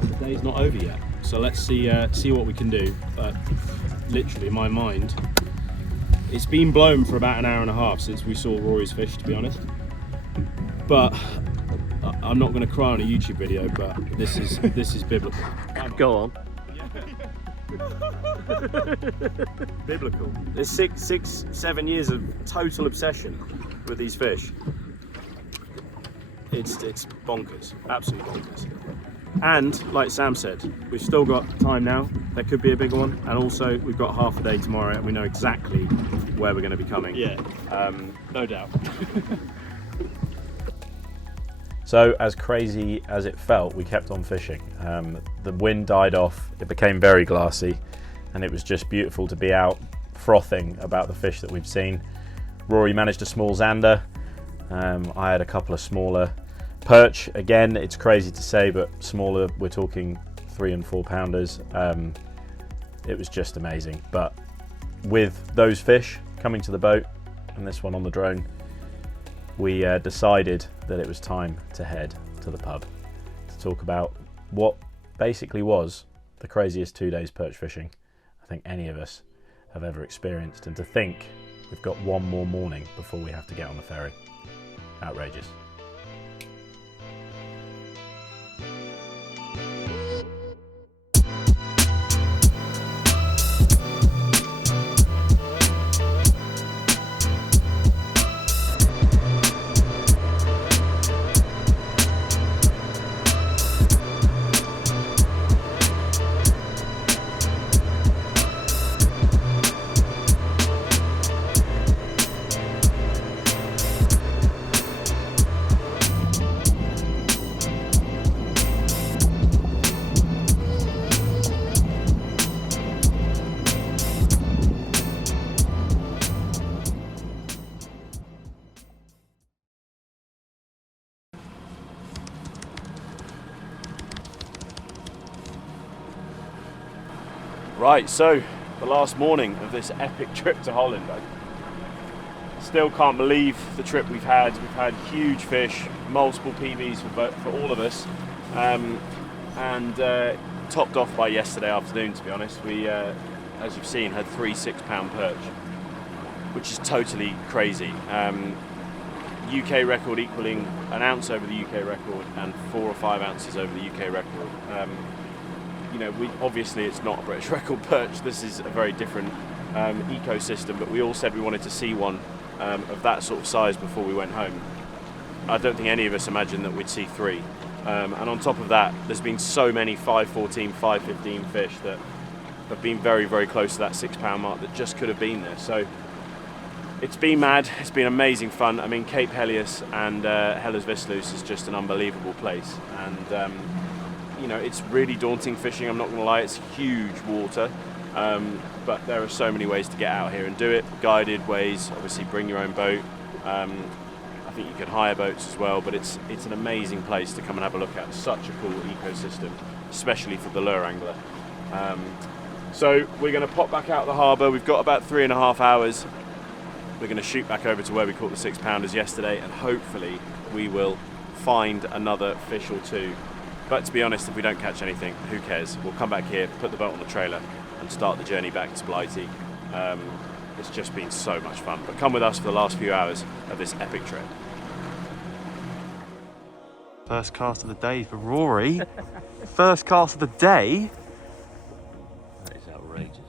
The day's not over yet, so let's see what we can do. But literally, in my mind, it's been blown for about an hour and a half since we saw Rory's fish, to be honest. But I'm not going to cry on a YouTube video, but this is biblical. Go on. Biblical. There's 6-7 years of total obsession with these fish. It's bonkers, absolutely bonkers. And like Sam said, we've still got time now. There could be a bigger one, and also we've got half a day tomorrow, and we know exactly where we're going to be coming. Yeah, no doubt. So as crazy as it felt, we kept on fishing. The wind died off, it became very glassy, and it was just beautiful to be out frothing about the fish that we've seen. Rory managed a small zander. I had a couple of smaller perch. Again, it's crazy to say, but smaller, we're talking 3 and 4 pounders. It was just amazing. But with those fish coming to the boat and this one on the drone, we decided that it was time to head to the pub to talk about what basically was the craziest 2 days perch fishing I think any of us have ever experienced, and to think we've got one more morning before we have to get on the ferry. Outrageous. Right, so the last morning of this epic trip to Holland. I still can't believe the trip we've had. We've had huge fish, multiple PBs for all of us, and topped off by yesterday afternoon, to be honest. We, as you've seen, had 3 6-pound perch, which is totally crazy. UK record equaling an ounce over the UK record and 4 or 5 ounces over the UK record. You know, obviously it's not a British record perch. This is a very different ecosystem, but we all said we wanted to see one of that sort of size before we went home. I don't think any of us imagined that we'd see 3. And on top of that, there's been so many 5.14, 5.15 fish that have been very, very close to that 6 pound mark that just could have been there. So it's been mad, it's been amazing fun. I mean, Cape Helios and Hellersvestluis is just an unbelievable place. And you know, it's really daunting fishing, I'm not gonna lie, it's huge water. But there are so many ways to get out here and do it. Guided ways, obviously bring your own boat. I think you can hire boats as well, but it's an amazing place to come and have a look at. Such a cool ecosystem, especially for the lure angler. So we're going to pop back out of the harbour. We've got about 3.5 hours. We're going to shoot back over to where we caught the 6 pounders yesterday, and hopefully we will find another fish or 2. But to be honest, if we don't catch anything, who cares? We'll come back here, put the boat on the trailer, and start the journey back to Blighty. It's just been so much fun. But come with us for the last few hours of this epic trip. First cast of the day for Rory. First cast of the day. That is outrageous.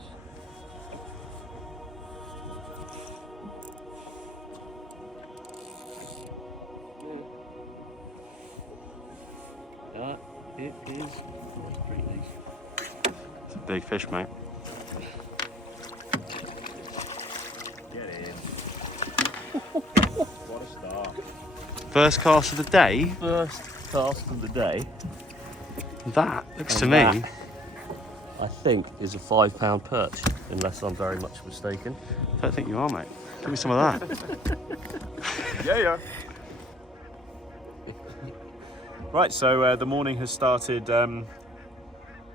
It is. Oh, it's pretty nice. It's a big fish, mate. Get in. What a start. First cast of the day. First cast of the day. That looks to And me. that, I think, is a 5 pound perch, unless I'm very much mistaken. I don't think you are, mate. Give me some of that. Yeah. Right, so the morning has started,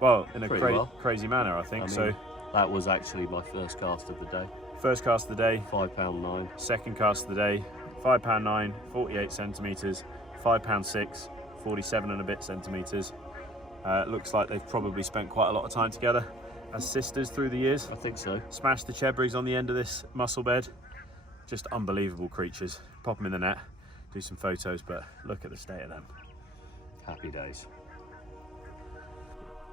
well, in a Pretty well. crazy manner, I think. I mean, So, that was actually my first cast of the day. first cast of the day, £5.9. second cast of the day, £5.9, 48 centimetres, £5.6, 47 and a bit centimetres. Looks like they've probably spent quite a lot of time together as sisters through the years. I think so. Smashed the Chebries on the end of this mussel bed. Just unbelievable creatures. Pop them in the net, do some photos, but look at the state of them. Happy days.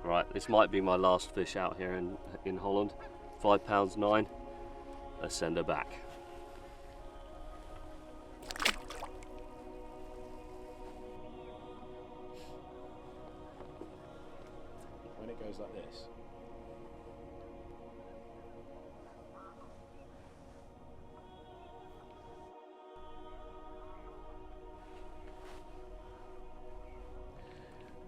Right, this might be my last fish out here in Holland. £5.9. Let's send her back. When it goes like this.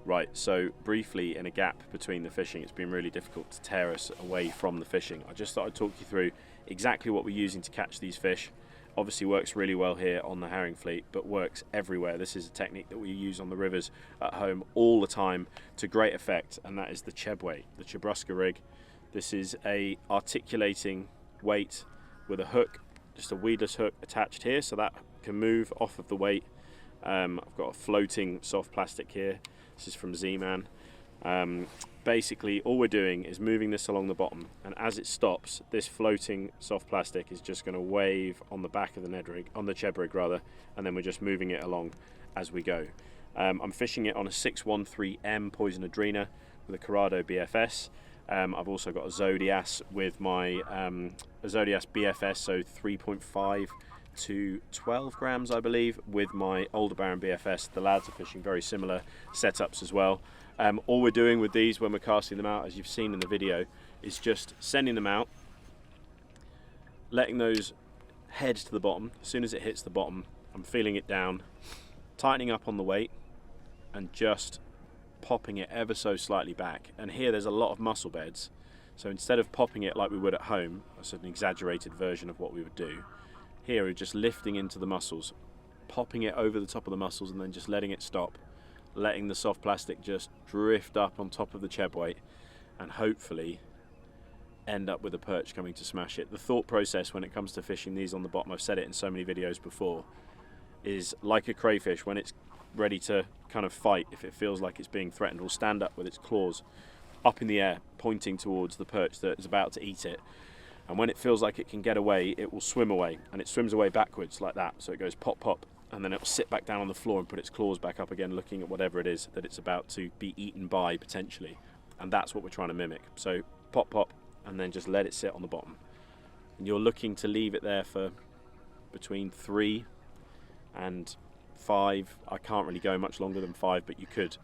Right, so briefly in a gap between the fishing, it's been really difficult to tear us away from the fishing. I just thought I'd talk you through exactly what we're using to catch these fish. Obviously works really well here on the Haringvliet, but works everywhere. This is a technique that we use on the rivers at home all the time to great effect, and that is the Cheb weight, the Chebruska rig. This is a articulating weight with a hook, just a weedless hook attached here, so that can move off of the weight. I've got a floating soft plastic here. This is from Z-Man. Basically, all we're doing is moving this along the bottom, and as it stops, this floating soft plastic is just going to wave on the back of the Ned rig, on the Cheb rig rather, and then we're just moving it along as we go. I'm fishing it on a 613M Poison Adrena with a Corrado BFS. I've also got a Zodias with my a Zodias BFS, so 3.5 to 12 grams, I believe, with my older Baron BFS. The lads are fishing very similar setups as well. All we're doing with these when we're casting them out, as you've seen in the video, is just sending them out, letting those head to the bottom. As soon as it hits the bottom, I'm feeling it down, tightening up on the weight, and just popping it ever so slightly back. And here there's a lot of mussel beds, so instead of popping it like we would at home, that's an exaggerated version of what we would do. Here we're just lifting into the mussels, popping it over the top of the mussels, and then just letting it stop, letting the soft plastic just drift up on top of the Cheb weight, and hopefully end up with a perch coming to smash it. The thought process when it comes to fishing these on the bottom, I've said it in so many videos before, is like a crayfish. When it's ready to kind of fight, if it feels like it's being threatened, will stand up with its claws up in the air, pointing towards the perch that is about to eat it. And when it feels like it can get away, it will swim away, and it swims away backwards like that. So it goes pop, pop, and then it will sit back down on the floor and put its claws back up again, looking at whatever it is that it's about to be eaten by, potentially. And that's what we're trying to mimic. So pop, pop, and then just let it sit on the bottom. And you're looking to leave it there for between 3 and 5. I can't really go much longer than 5, but you could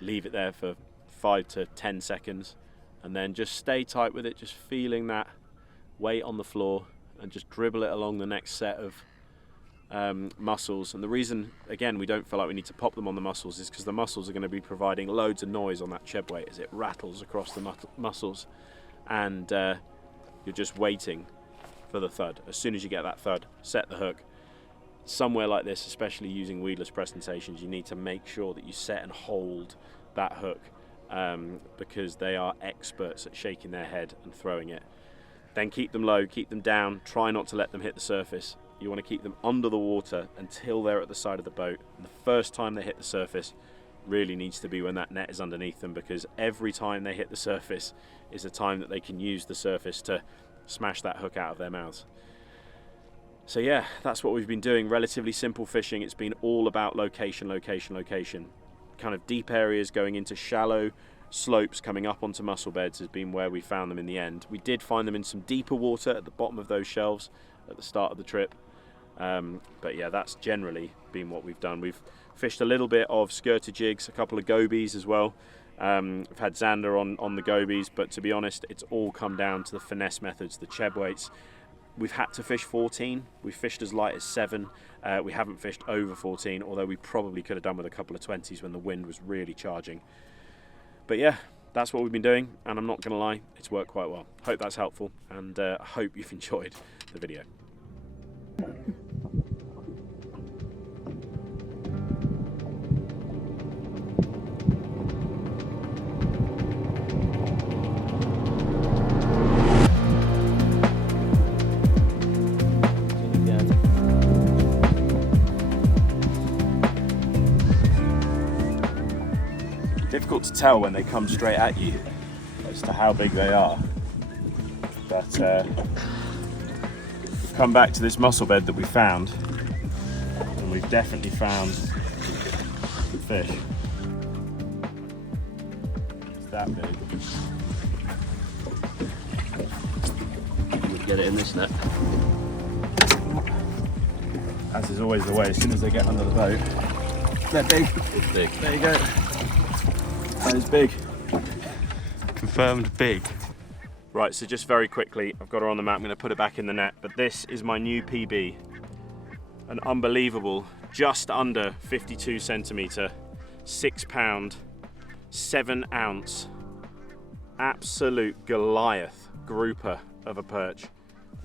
leave it there for 5 to 10 seconds and then just stay tight with it, just feeling that weight on the floor and just dribble it along the next set of muscles. And the reason, again, we don't feel like we need to pop them on the muscles is because the muscles are going to be providing loads of noise on that Cheb weight as it rattles across the muscles, and you're just waiting for the thud. As soon as you get that thud, set the hook. Somewhere like this, especially using weedless presentations, you need to make sure that you set and hold that hook, because they are experts at shaking their head and throwing it. Then keep them low, keep them down, try not to let them hit the surface. You want to keep them under the water until they're at the side of the boat. And the first time they hit the surface really needs to be when that net is underneath them, because every time they hit the surface is a time that they can use the surface to smash that hook out of their mouths. So yeah, that's what we've been doing. Relatively simple fishing. It's been all about location, location, location. Kind of deep areas going into shallow slopes coming up onto mussel beds has been where we found them in the end. We did find them in some deeper water at the bottom of those shelves at the start of the trip. But yeah, that's generally been what we've done. We've fished a little bit of skirter jigs, a couple of gobies as well. We've had zander on the gobies, but to be honest, it's all come down to the finesse methods, the Cheb weights. We've had to fish 14. We've fished as light as 7. We haven't fished over 14, although we probably could have done with a couple of 20s when the wind was really charging. But yeah, that's what we've been doing, and I'm not going to lie, it's worked quite well. Hope that's helpful, and I hope you've enjoyed the video. Difficult to tell when they come straight at you as to how big they are, but we've come back to this mussel bed that we found, and we've definitely found fish. It's that big. We'll get it in this net. As is always the way, as soon as they get under the boat, they're big. It's big. There you go. That is big. Confirmed big. Right, so just very quickly, I've got her on the mat, I'm going to put it back in the net, but this is my new PB. An unbelievable, just under 52 centimetre, 6 pound, 7 ounce, absolute Goliath grouper of a perch.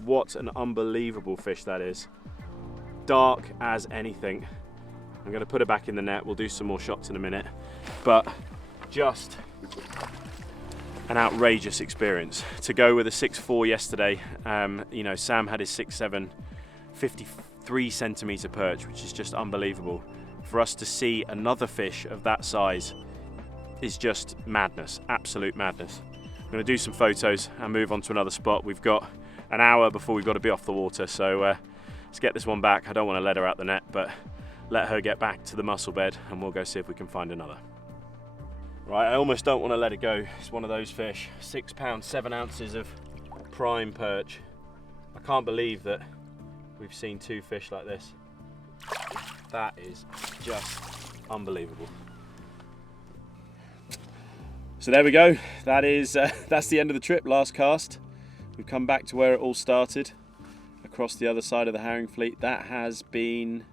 What an unbelievable fish that is. Dark as anything. I'm going to put it back in the net, we'll do some more shots in a minute, but just an outrageous experience. To go with a 6'4" yesterday, you know, Sam had his 6'7", 53 centimetre perch, which is just unbelievable. For us to see another fish of that size is just madness, absolute madness. I'm going to do some photos and move on to another spot. We've got an hour before we've got to be off the water, so let's get this one back. I don't want to let her out the net, but let her get back to the mussel bed and we'll go see if we can find another. Right, I almost don't want to let it go. It's one of those fish, 6 pounds, 7 ounces of prime perch. I can't believe that we've seen 2 fish like this. That is just unbelievable. So there we go. That is that's the end of the trip, last cast. We've come back to where it all started, across the other side of the Haringvliet. That has been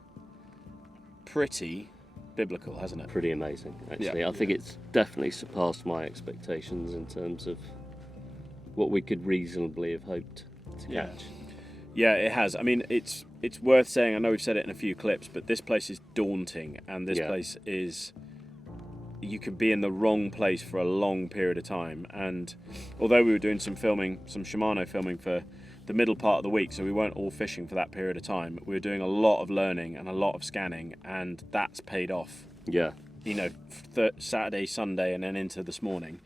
pretty biblical, hasn't it? Pretty amazing, actually. Yeah. I think it's definitely surpassed my expectations in terms of what we could reasonably have hoped to catch. Yeah, it has. I mean, it's worth saying, I know we've said it in a few clips, but this place is daunting, and this place is, you could be in the wrong place for a long period of time. And although we were doing some filming, some Shimano filming for the middle part of the week, so we weren't all fishing for that period of time, we were doing a lot of learning and a lot of scanning, and that's paid off. Yeah. You know, Saturday, Sunday, and then into this morning.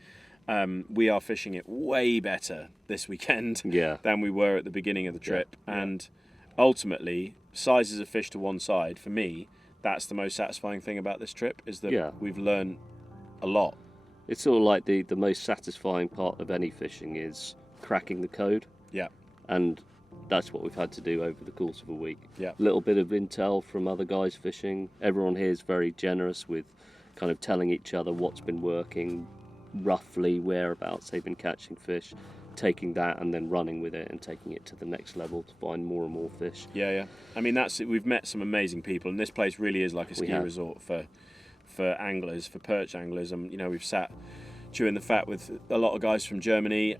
We are fishing it way better this weekend than we were at the beginning of the trip. Yeah. And ultimately, sizes of fish to one side, for me, that's the most satisfying thing about this trip, is that we've learned a lot. It's sort of like the most satisfying part of any fishing is cracking the code. Yeah. And that's what we've had to do over the course of a week. Yeah. A little bit of intel from other guys fishing. Everyone here is very generous with kind of telling each other what's been working, roughly whereabouts they've been catching fish, taking that and then running with it and taking it to the next level to find more and more fish. Yeah. I mean, we've met some amazing people, and this place really is like a ski resort for anglers, for perch anglers. And you know, we've sat chewing the fat with a lot of guys from Germany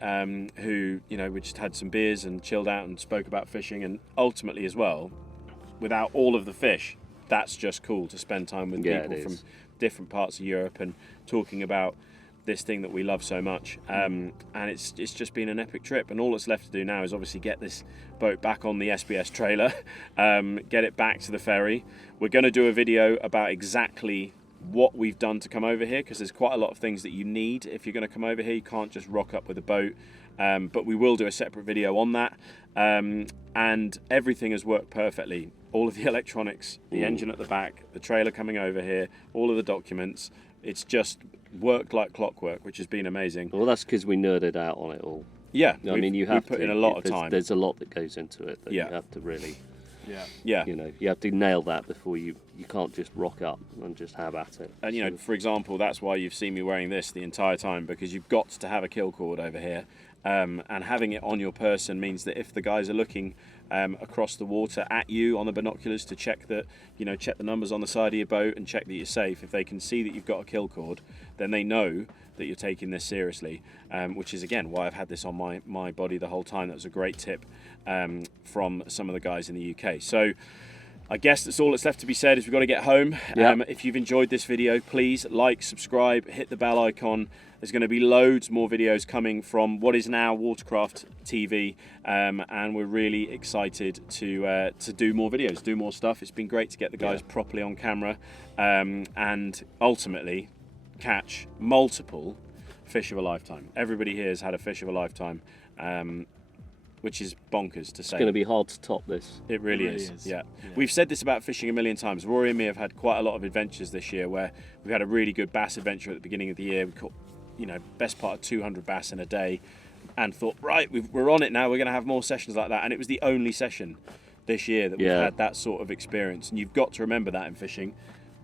who, you know, we just had some beers and chilled out and spoke about fishing. And ultimately as well, without all of the fish, that's just cool to spend time with people from different parts of Europe and talking about this thing that we love so much. And it's just been an epic trip, and all that's left to do now is obviously get this boat back on the SBS trailer, get it back to the ferry. We're going to do a video about exactly what we've done to come over here, because there's quite a lot of things that you need if you're going to come over here. You can't just rock up with a boat, but we will do a separate video on that. And everything has worked perfectly. All of the electronics, the engine at the back, the trailer coming over here, all of the documents, it's just worked like clockwork, which has been amazing. Well, that's because we nerded out on it all. Yeah, I mean, you have to put in a lot of time. There's a lot that goes into it that you have to really, yeah, you know, you have to nail that before you can't just rock up and just have at it. And you know, for example, that's why you've seen me wearing this the entire time, because you've got to have a kill cord over here, and having it on your person means that if the guys are looking across the water at you on the binoculars to check that, you know, check the numbers on the side of your boat and check that you're safe, if they can see that you've got a kill cord, then they know that you're taking this seriously, which is again why I've had this on my body the whole time. That was a great tip from some of the guys in the UK. So I guess that's all that's left to be said, is we've got to get home. If you've enjoyed this video, please like, subscribe, hit the bell icon. There's going to be loads more videos coming from what is now Watercraft TV, and we're really excited to do more videos, do more stuff. It's been great to get the guys properly on camera, and ultimately catch multiple fish of a lifetime. Everybody here has had a fish of a lifetime, which is bonkers to say. It's going to be hard to top this. It really is. Yeah. We've said this about fishing a million times. Rory and me have had quite a lot of adventures this year, where we've had a really good bass adventure at the beginning of the year. We caught, you know, best part of 200 bass in a day, and thought, right, we're on it now. We're going to have more sessions like that. And it was the only session this year that we've had that sort of experience. And you've got to remember that in fishing.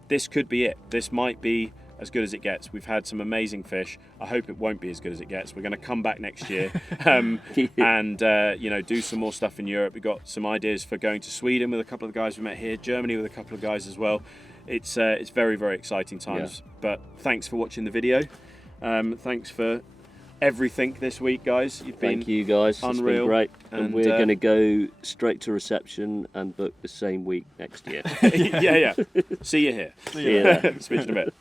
This could be it. This might be as good as it gets. We've had some amazing fish. I hope it won't be as good as it gets. We're going to come back next year and you know, do some more stuff in Europe. We've got some ideas for going to Sweden with a couple of the guys we met here, Germany with a couple of guys as well. It's very, very exciting times. But thanks for watching the video. Thanks for everything this week, guys. Thank you guys. Unreal. It's been great. And we're going to go straight to reception and book the same week next year. yeah. See you here. See you there. Speak in a bit.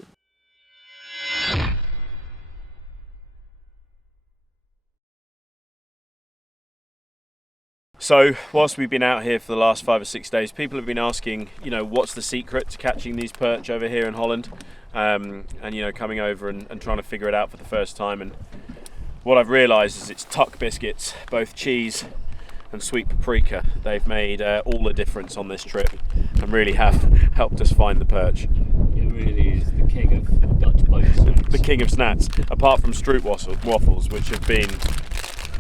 So, whilst we've been out here for the last 5 or 6 days, people have been asking, you know, what's the secret to catching these perch over here in Holland? And, you know, coming over and trying to figure it out for the first time. And what I've realised is it's tuck biscuits, both cheese and sweet paprika. They've made all the difference on this trip and really have helped us find the perch. It really is the king of Dutch boat snacks. The king of snats, apart from stroop waffles, which have been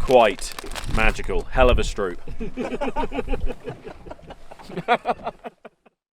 quite magical. Hell of a stroop.